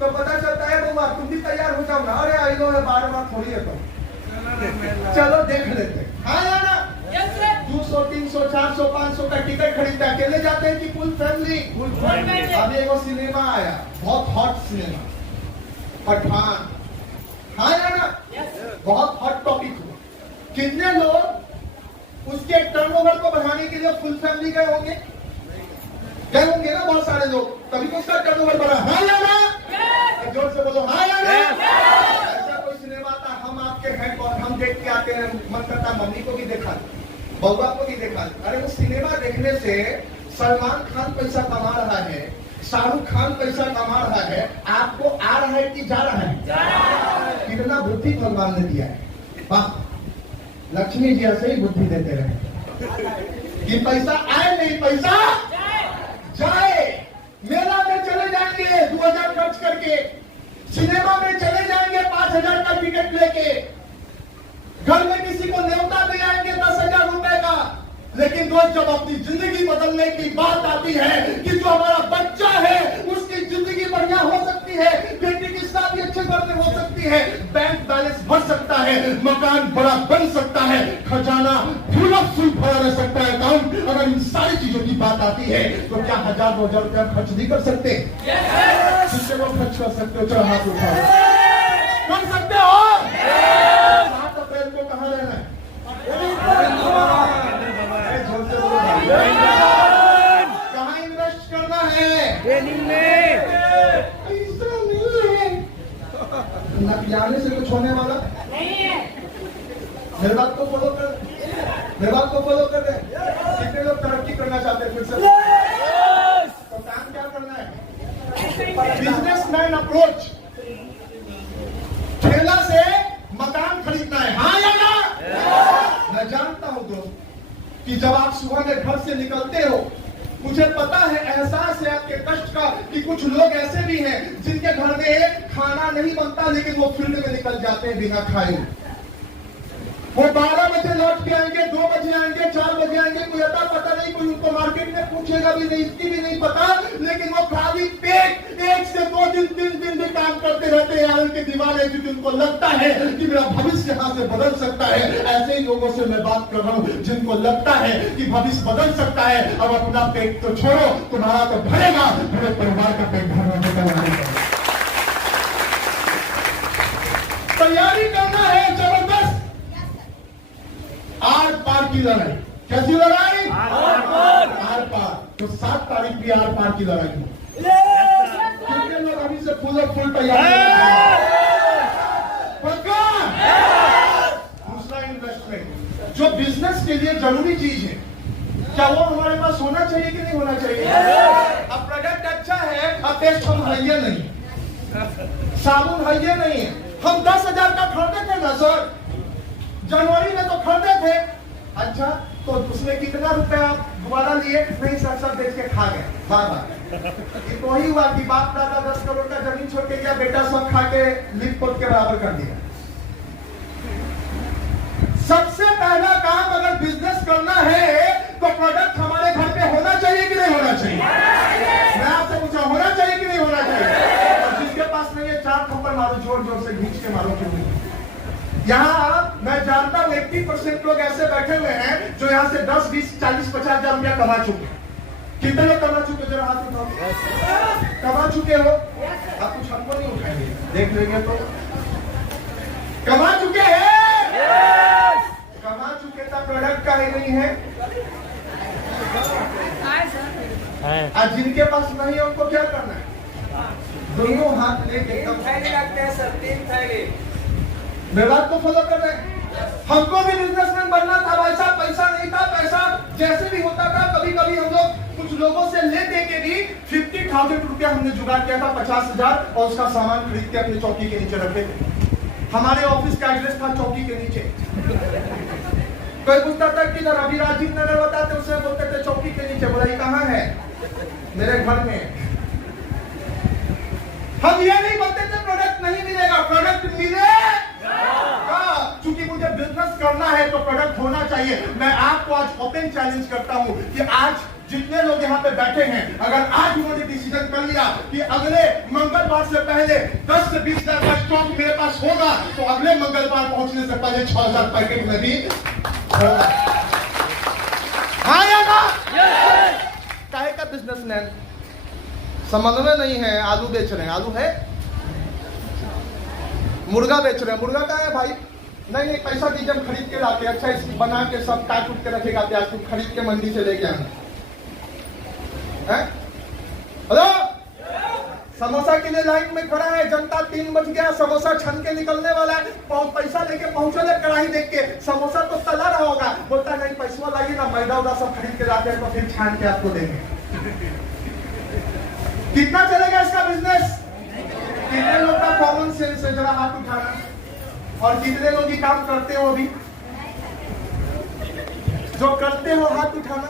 तो पता चलता है बउआ तुम भी तैयार हो जाओ ना। अरे आई लो 12 बार थोड़ी है तो चलो देख लेते। हाँ या ना? 200 300 400 500 का टिकट खरीदते अकेले जाते हैं कि फुल फैमिली? अभी एक सिनेमा आया, बहुत हॉट सिनेमा, पठान। हाँ या ना? बहुत हॉट टॉपिक हुआ। कितने लोग उसके टर्नओवर को बढ़ाने के लिए फुल फैमिली गए होंगे? गए होंगे ना बहुत सारे लोग, तभी तो उसका टर्नओवर बढ़ा। हाँ या ना? जोर से बोलो हाँ या ना? ऐसा कोई सिनेमा था, हम आपके हैं और हम देख के आते हैं, मन करता मम्मी को भी देखा, बउआ को भी देखा। अरे वो सिनेमा देखने से सलमान खान पैसा कमा रहा है, शाहरुख खान पैसा कमा रहा है, आपको आ रहा है कि जा रहा है? कितना बुद्धि भगवान ने दिया है। वाह, लक्ष्मी जी ऐसे ही बुद्धि देते रहे कि पैसा आए नहीं पैसा जाए। मेला में चले जाएंगे 2000 खर्च करके, सिनेमा में चले जाएंगे 5000 का टिकट लेके, घर में किसी को न्योता दे आएंगे 10,000 रुपए का। लेकिन दोस्त जब अपनी जिंदगी बदलने की बात आती है कि जो हमारा बच्चा है उसकी जिंदगी बढ़िया हो सकती है, बेटी की शादी अच्छे घर में हो सकती है, बैंक बैलेंस बढ़ सकता है, मकान बड़ा बन सकता है, खजाना फूल भरा रह सकता है अकाउंट, अगर इन सारी चीजों की बात आती है तो क्या 1000-2000 रुपया खर्च नहीं कर सकते? किससे वो खर्च कर सकते हो? चलो हाथ उठाओ, कर सकते हो। 7 अप्रैल को कहाँ रहना है? कहाँ इन्वेस्ट करना है? ट्रेनिंग में। पैसा नहीं है ना, जाने से कुछ होने वाला नहीं है। मेरे बात को फॉलो कर, मेरे बात को फॉलो कर रहे हैं। कितने लोग तरक्की करना चाहते हैं? फिर से तो काम क्या करना है? बिजनेसमैन अप्रोच, ठेला से मकान खरीदना है। हाँ या ना? मैं जानता हूं दोस्त कि जब आप सुबह में घर से निकलते हो, मुझे पता है, एहसास है आपके कष्ट का कि कुछ लोग ऐसे भी हैं जिनके घर में खाना नहीं बनता लेकिन वो फील्ड में निकल जाते हैं बिना खाए। वो 12 बजे लौट के आएंगे, 2 बजे आएंगे, 4 बजे आएंगे, कोई अता पता नहीं, कोई उनको मार्केट में पूछेगा भी नहीं, इसकी भी नहीं पता, लेकिन वो खाली पेट 1 से 2 दिन 3 दिन भी काम करते रहते हैं। उनके दिमाग है क्योंकि उनको लगता है कि मेरा भविष्य यहाँ से बदल सकता है। ऐसे ही लोगों से मैं बात कर रहा हूँ जिनको लगता है कि भविष्य बदल सकता है। अब अपना पेट तो छोड़ो, तुम्हारा तो भरेगा, पूरे परिवार का पेट भरना। तैयारी करना है जबरदस्त, आर पार की लड़ाई। कैसी लड़ाई? आर पार। तो 7 तारीख भी आर पार की लड़ाई है। कितने लोग अभी से फुल तैयार? पक्का? दूसरा इन्वेस्टमेंट जो बिजनेस के लिए जरूरी चीज है, क्या वो हमारे पास होना चाहिए कि नहीं होना चाहिए? अब प्रोडक्ट अच्छा है, अब टेस्ट हम है नहीं, साबुन है नहीं है। हम 10,000 का खरीदे थे ना सर, जनवरी में तो खरीदे थे। अच्छा तो उसमें कितना रुपया आप दोबारा लिए? नहीं सर, सब बेच के खा गए। बार ये तो ही हुआ कि बाप दादा 10 करोड़ का जमीन छोड़ के गया, बेटा सब खा के लिप पोत के बराबर कर दिया। सबसे पहला काम अगर बिजनेस करना है तो प्रोडक्ट हमारे घर पे होना चाहिए कि नहीं होना चाहिए? मैं आपसे पूछा, होना चाहिए कि नहीं होना चाहिए? और जिसके पास नहीं है 4 थप्पड़ मारो, जोर जोर से खींच के मारो। क्यों नहीं? यहाँ मैं जानता हूँ 80% लोग ऐसे बैठे हुए हैं जो यहाँ से 10, 20, 40, 50 हजार रुपया कमा चुके हैं। कितने लोग कमा चुके जरा हाथ उठाओ। कमा चुके हो आप कुछ हमको नहीं उठाएंगे, देख लेंगे तो कमा चुके हैं। कमा चुके तो प्रोडक्ट का ही नहीं है। आज जिनके पास नहीं है उनको क्या करना है? दोनों हाथ लेके मेरे बात को फॉलो कर रहे हैं। हमको भी बिजनेसमैन बनना था भाई साहब, पैसा नहीं था, पैसा जैसे भी होता था। कभी कभी हम लोग कुछ लोगों से ले दे के भी 50,000 रुपया हमने जुगाड़ किया था, 50,000, और उसका सामान खरीद के अपनी चौकी के नीचे रखे थे। हमारे ऑफिस का एड्रेस था चौकी के नीचे। कोई पूछता था कि अभी राजीव नगर बताते, उसे बोलते थे चौकी के नीचे। बोला ये कहाँ है? मेरे घर में। हम ये नहीं बोलते थे प्रोडक्ट नहीं मिलेगा, प्रोडक्ट मिलेगा। क्योंकि मुझे बिजनेस करना है तो प्रोडक्ट होना चाहिए। मैं आपको आज ओपन चैलेंज करता हूं कि आज जितने लोग यहाँ पे बैठे हैं, अगर आज उन्होंने डिसीजन कर लिया कि अगले मंगलवार से पहले 10 से 20 हजार का स्टॉक मेरे पास होगा, तो अगले मंगलवार पहुंचने से पहले 6,000 पैकेट में भी होगा। हाँ या ना? काहे का बिजनेसमैन समझ में नहीं है। आलू बेच रहे हैं, आलू है। मुर्गा बेच रहे हैं, मुर्गा कहाँ है भाई? नहीं नहीं, पैसा दीजिए, हम खरीद के लाते। अच्छा इसकी बना के सब काट उठ के रखेगा, प्याज तुम खरीद के मंडी से लेके आना। हेलो, समोसा के लिए लाइन में खड़ा है जनता। 3 बज गया, समोसा छन के निकलने वाला है। पैसा लेके पहुंचे, कढ़ाई देख के समोसा तो तला रहा होगा। बोलता नहीं पैसा लाइए ना, मैदा उदा सब खरीद के लाते हैं तो फिर छान के आपको देंगे। कितना चलेगा इसका बिजनेस? कितने लोग का कॉमन सेंस है? जरा हाथ उठाना। और कितने लोग ये काम करते हो? अभी जो करते हो हाथ उठाना।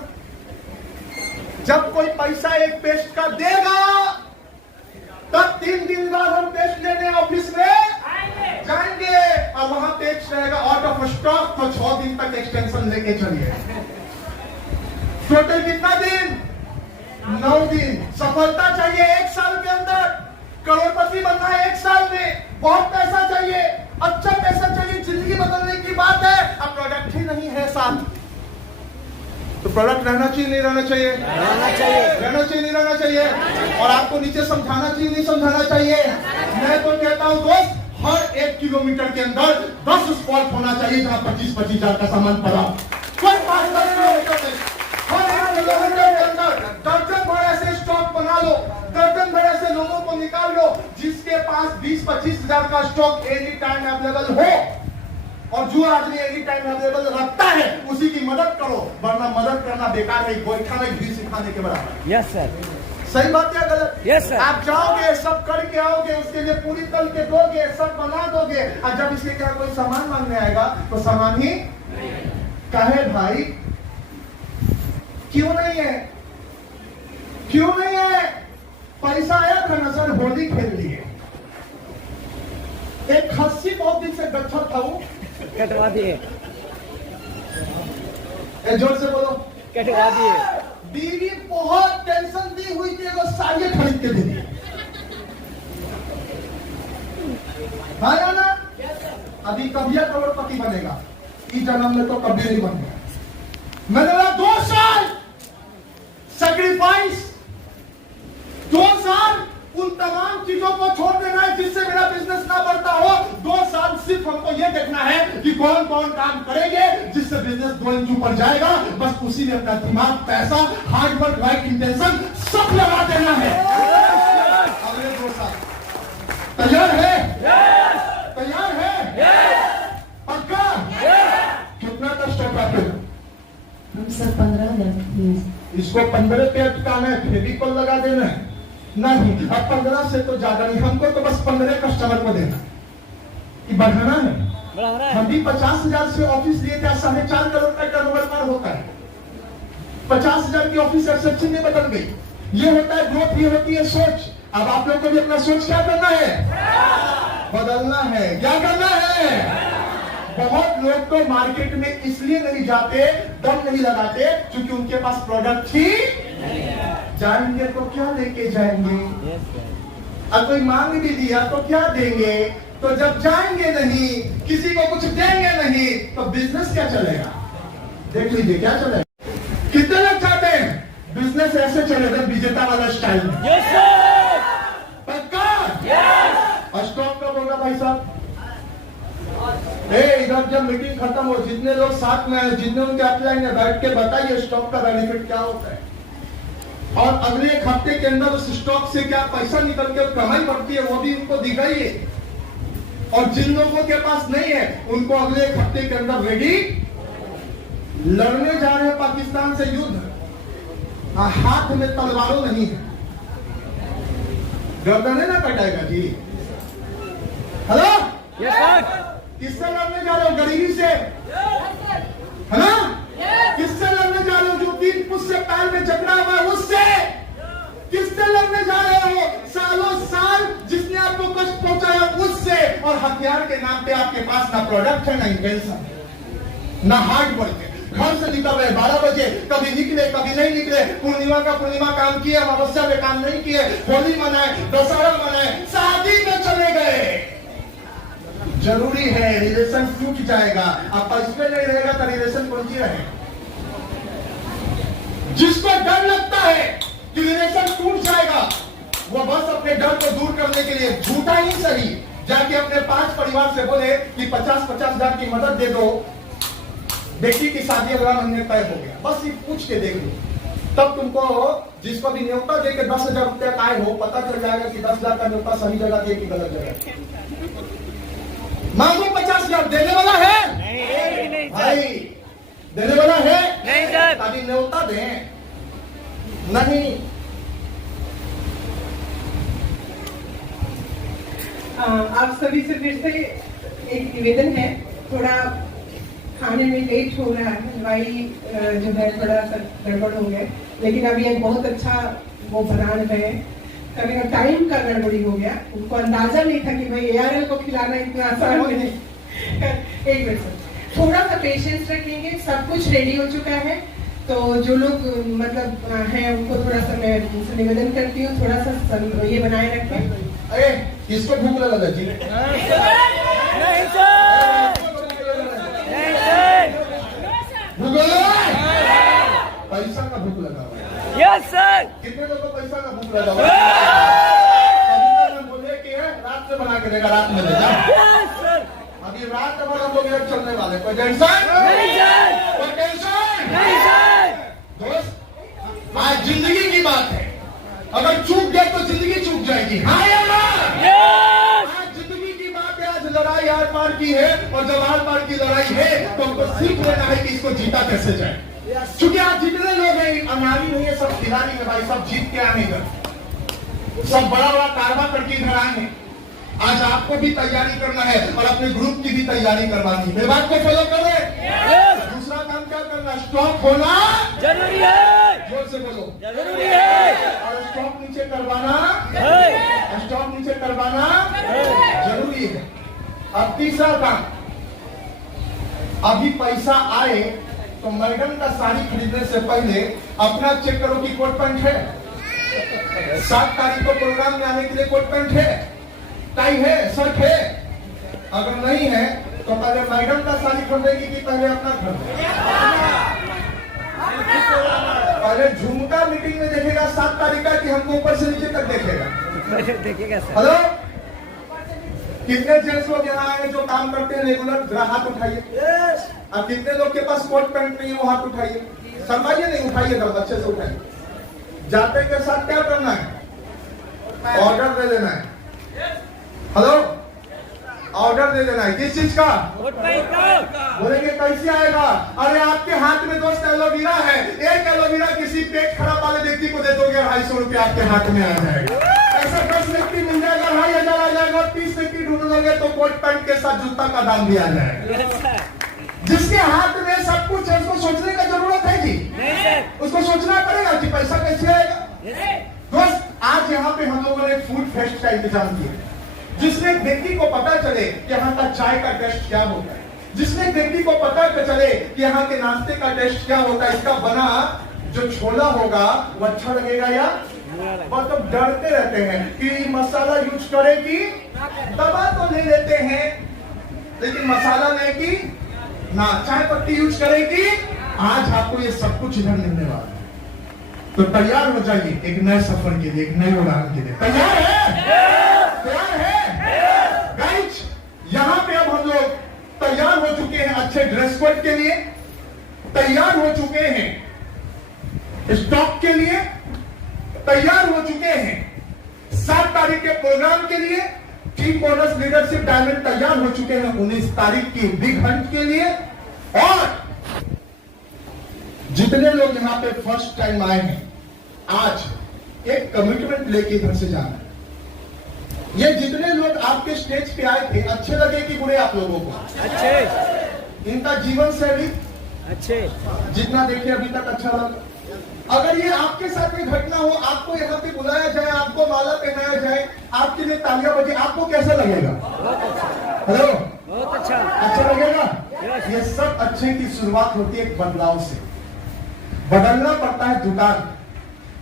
जब कोई पैसा एक पेस्ट का देगा तब 3 दिन बाद हम पेस्ट लेने ऑफिस में जाएंगे, और वहां पेस्ट रहेगा आउट ऑफ स्टॉक, तो 6 दिन तक एक्सटेंशन लेके चलिए। टोटल कितना दिन? 9 दिन। सफलता चाहिए 1 साल के अंदर। करोड़पति बनना है 1 साल में। बहुत पैसा चाहिए, अच्छा पैसा चाहिए, जिंदगी बदलने की बात है। अब प्रोडक्ट ही नहीं है साथ, तो प्रोडक्ट रहना चाहिए नहीं रहना चाहिए? रहना चाहिए। रहना चाहिए नहीं रहना चाहिए? और आपको नीचे समझाना चाहिए नहीं समझाना चाहिए? मैं तो कहता हूँ दोस्त, हर 1 किलोमीटर के अंदर 10 स्पॉट होना चाहिए जहाँ 25-25 हजार का सामान पड़ा। कोई 5-10 किलोमीटर नहीं, हर 1 किलोमीटर के अंदर दर्जन भर ऐसे स्टॉक बना लो, दर्जन भर ऐसे लोगों को निकाल लो जिसके पास 20-25 हजार का स्टॉक एनी टाइम अवेलेबल हो। और जो आदमी एनी टाइम अवेलेबल रखता है उसी की मदद करो, वरना मदद करना बेकार है, गोईठा में घी सिखाने के बराबर। Yes sir. सही बात है गलत? Yes sir. आप जाओगे, सब करके आओगे, उसके लिए पूरी तल के दोगे, सब बना दोगे, और जब इसके क्या कोई सामान मांगने आएगा तो सामान ही कहे भाई क्यों नहीं है? क्यों नहीं है? पैसा आया था ना सर, होली खेल लिए। एक खस्सी बहुत दिन से गच्छर था, वो कटवा दिए। जोर से बोलो। कटवा दिए। बीवी बहुत टेंशन दी हुई थी, वो साड़ियाँ खरीद के दे दी। हाँ या ना? अभी कभी करोड़पति बनेगा, इस जन्म में तो कभी नहीं बन गया। मैंने बोला 2 साल सैक्रिफाइस, 2 साल उन तमाम चीजों को छोड़ देना है जिससे मेरा बिजनेस ना बढ़ता हो। 2 साल सिर्फ हमको ये देखना है कि कौन कौन काम करेंगे जिससे बिजनेस 2 इंच ऊपर जाएगा। बस उसी में अपना दिमाग, पैसा, हार्ड वर्क, राइट इंटेंशन सब लगा देना है। अगले 2 साल तैयार है? तैयार है? पक्का? कितना का स्टॉक आपको? हम सब 15,000। इसको 15 पे अटकाना है, फेविकॉल लगा देना है? नहीं, अब 15 से तो ज्यादा नहीं, हमको तो बस 15 कस्टमर को देना कि बढ़ाना है। हम भी 50,000 से ऑफिस लिए थे, 4.5 करोड़ का टर्नओवर होता है। 50,000 की ऑफिस एक्सेप्शन में बदल गई। ये होता है ग्रोथ, ये होती है सोच। अब आप लोग को भी अपना सोच क्या करना है? बदलना है। क्या करना है? बहुत लोग तो मार्केट में इसलिए नहीं जाते, दम नहीं लगाते, क्योंकि उनके पास प्रोडक्ट ही जाएंगे तो क्या लेके जाएंगे? और कोई मांग भी दिया तो क्या देंगे? तो जब जाएंगे नहीं, किसी को कुछ देंगे नहीं, तो बिजनेस क्या चलेगा? देख लीजिए क्या चलेगा। कितने लोग चाहते हैं बिजनेस ऐसे चलेगा विजेता वाला स्टाइल में? Yes sir. पक्का? यस। स्टॉक कब होगा भाई साहब? इधर जब मीटिंग खत्म हो, जितने लोग साथ में आए, जितने उनके अपलाइन में बैठ के बताइए स्टॉक का बेनिफिट क्या होता है, और अगले एक हफ्ते के अंदर उस स्टॉक से क्या पैसा निकल के कमाई बढ़ती है वो भी उनको दिखाइए। और जिन लोगों के पास नहीं है उनको अगले एक हफ्ते के अंदर रेडी, लड़ने जा रहे हैं पाकिस्तान से युद्ध, हाथ में तलवारों नहीं है, गर्दनें ना कटाएगा जी। Hello, yes sir. किससे लड़ने जा रहे हो? गरीबी से, है ना? किससे लड़ने जा रहे हो? जो 3 फुट से पैर में जकड़ा हुआ है उससे। किससे लड़ने जा रहे हो? सालों साल जिसने आपको कष्ट पहुंचाया उससे। और हथियार के नाम पे आपके पास ना प्रोडक्ट है, ना इन्वेंशन, ना हार्ड वर्क है। घर से निकल रहे 12 बजे, कभी निकले कभी नहीं निकले, पूर्णिमा का पूर्णिमा काम किए, अमावस्या में काम नहीं किए, होली मनाए, दशहरा मनाए, शादी में चले गए। जरूरी है, रिलेशन टूट जाएगा। आप पैसे नहीं रहेगा तो रिलेशन कौन सी रहे? जिसको डर लगता है कि रिलेशन टूट जाएगा, वो बस अपने डर को दूर करने के लिए झूठा ही सही जाके अपने 5 परिवार से बोले कि 50-50 हजार की मदद दे दो, बेटी की शादी अगला महीने तय हो गया, बस ये पूछ के देख लो। तब तुमको जिसको भी न्योता दे के 10,000 रुपया आए हो, पता चल जाएगा कि 10 लाख का न्योता सही जगह दे कि गलत जगह। मांगो 50,000, देने वाला है? नहीं भाई देने वाला है? नहीं सर। खाली न्योता दें नहीं। आप सभी से फिर से एक निवेदन है, थोड़ा खाने में लेट हो रहा है, हलवाई जो है थोड़ा सा गड़बड़ हो गया, लेकिन अभी एक बहुत अच्छा वो बना रहे हैं। कभी टाइम का गड़बड़ी हो गया, उनको अंदाजा नहीं था कि भाई ARL को खिलाना इतना आसान नहीं। एक मिनट सर, थोड़ा सा पेशेंस रखेंगे, सब कुछ रेडी हो चुका है। तो जो लोग मतलब हैं उनको थोड़ा सा मैं उनसे निवेदन करती हूँ, थोड़ा सा ये बनाए रखें। अरे किसको भूख लगा जी? नहीं सर। नहीं सर। भूख लगा? पैसा का भूख लगा हुआ है। Yes sir. कितने लोगों को पैसा का भूख लगा हुआ है? बोले कि रात में बना के देगा, रात में देगा। Yes sir. अभी रात में हम लोग इधर चलने वाले, कोई टेंशन नहीं सर। कोई टेंशन नहीं सर। दोस्त, आज जिंदगी की बात है, अगर चूक गए तो जिंदगी चूक जाएगी। हाँ या ना? यस। आज जिंदगी की बात है, आज लड़ाई आर पार की है, और जब आर पार की लड़ाई है तो हमको सीख लेना है कि इसको जीता कैसे जाए। क्योंकि आज जितने लोग हैं अनारी नहीं है, सब खिलाड़ी है भाई, सब जीत के आने का, सब बड़ा बड़ा कारवा करके इधर आएंगे। आज आपको भी तैयारी करना है और अपने ग्रुप की भी तैयारी करवानी है। मेरी बात को फॉलो कर रहे? दूसरा काम क्या करना? स्टॉक होना जरूरी है। जोर से बोलो, जरूरी है। और स्टॉक नीचे करवाना, है। स्टॉक नीचे करवाना जरूरी है। अब तीसरा काम, अभी पैसा आए तो मैडम का साड़ी खरीदने से पहले अपना चेक करो कि कोट पैंट है, 7 तारीख को प्रोग्राम में आने के लिए कोट पैंट है, टाई है, शर्ट है। अगर नहीं है तो पहले मैडम का साड़ी खरीदेगी कि पहले अपना खरीदेगी? पहले झुमका मीटिंग में देखेगा 7 तारीख का कि हमको ऊपर से नीचे तक देखेगा। देखिएगा सर। हेलो, कितने जेंट्स लोग यहाँ आए जो काम करते हैं रेगुलर? जरा हाथ उठाइए। अब कितने लोग के पास कोट पैंट नहीं है वो हाथ उठाइए। शर्माइए नहीं, उठाइए, जरा अच्छे से उठाइए। जाते के साथ क्या करना है? ऑर्डर दे देना है। हेलो, ऑर्डर दे देना है। किस चीज का? बोलेंगे कैसे आएगा? अरे आपके हाथ में दोस्त एलोवेरा है, एक एलोवेरा किसी पेट खराब वाले व्यक्ति को दे दोगे, 250 रुपया आपके हाथ में आ जाएगा। ऐसा 10 व्यक्ति मिल जाएगा, 2,500 आ जाएगा। 30 व्यक्ति ढूंढोगे तो कोट पैंट के साथ जूता का दाम भी आ जाएगा। जिसके हाथ में सब कुछ है उसको सोचने का जरूरत है जी? उसको सोचना पड़ेगा कि पैसा कैसे आएगा। दोस्त, आज यहाँ पे हम लोगों ने फूड फेस्ट का इंतजाम किया, जिसमें व्यक्ति को पता चले कि यहाँ का चाय का टेस्ट क्या होता है, जिसमें व्यक्ति को पता चले कि यहाँ के नाश्ते का टेस्ट क्या होता है, इसका बना जो छोला होगा वो अच्छा लगेगा या? मतलब डरते रहते हैं कि मसाला यूज करे कि दवा तो ले लेते हैं, लेकिन मसाला लेगी ना, चाय पत्ती यूज करेगी। आज आपको ये सब कुछ इधर मिलने वाला है, तो तैयार हो जाइए एक नए सफर के लिए, एक नए उड़ान के लिए। तैयार है? तैयार है गाइस? यहां पे अब हम लोग तैयार हो चुके हैं अच्छे ड्रेस कोड के लिए, तैयार हो चुके हैं स्टॉक के लिए, तैयार हो चुके हैं 7 तारीख के प्रोग्राम के लिए, टीम बोनस लीडरशिप डायमंड तैयार हो चुके हैं 19 तारीख की बिग हंट के लिए। और जितने लोग यहां पे फर्स्ट टाइम आए हैं, आज एक कमिटमेंट लेके इधर से जाना है। ये जितने लोग आपके स्टेज पे आए थे, अच्छे लगे कि बुरे आप लोगों को? अच्छे इनका जीवन शैली अच्छे जितना देखे अभी तक अच्छा लगा। अगर ये आपके साथ कोई घटना हो, आपको यहाँ पे बुलाया जाए, आपको माला पहनाया जाए, आपके लिए तालियां बजे, आपको कैसा लगेगा? हेलो, बहुत अच्छा अच्छा लगेगा? ये सब अच्छे की शुरुआत होती है एक बदलाव से। बदलना पड़ता है दुकान।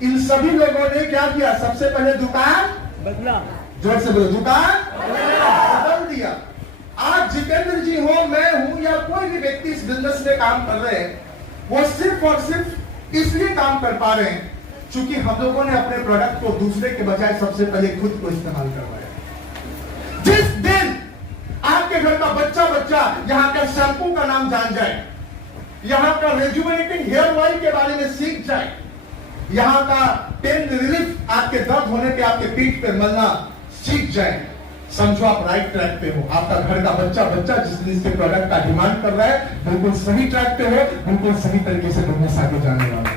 इन सभी लोगों ने क्या किया? सबसे पहले दुकान बदला, जोर से बोलो, दुकान बदल दिया। आज जितेंद्र जी हो, मैं हूं, या कोई भी व्यक्ति इस बिजनेस में काम कर रहे हैं, वो सिर्फ और सिर्फ इसलिए काम कर पा रहे हैं क्योंकि हम लोगों ने अपने प्रोडक्ट को दूसरे के बजाय सबसे पहले खुद को इस्तेमाल करवाया। जिस दिन आपके घर का बच्चा यहाँ का शैम्पू का नाम जान जाए, यहाँ का रेजुवेटिंग हेयर ऑयल के बारे में सीख जाए, यहाँ का पेन रिलीफ आपके दर्द होने पे आपके पीठ पे मलना सीख जाए, समझो आप राइट ट्रैक पे हो। आपका घर का बच्चा जिस प्रोडक्ट का डिमांड कर रहा है, बिल्कुल सही ट्रैक पे हो, बिल्कुल सही तरीके से बिजनेस आगे जाने वाला है।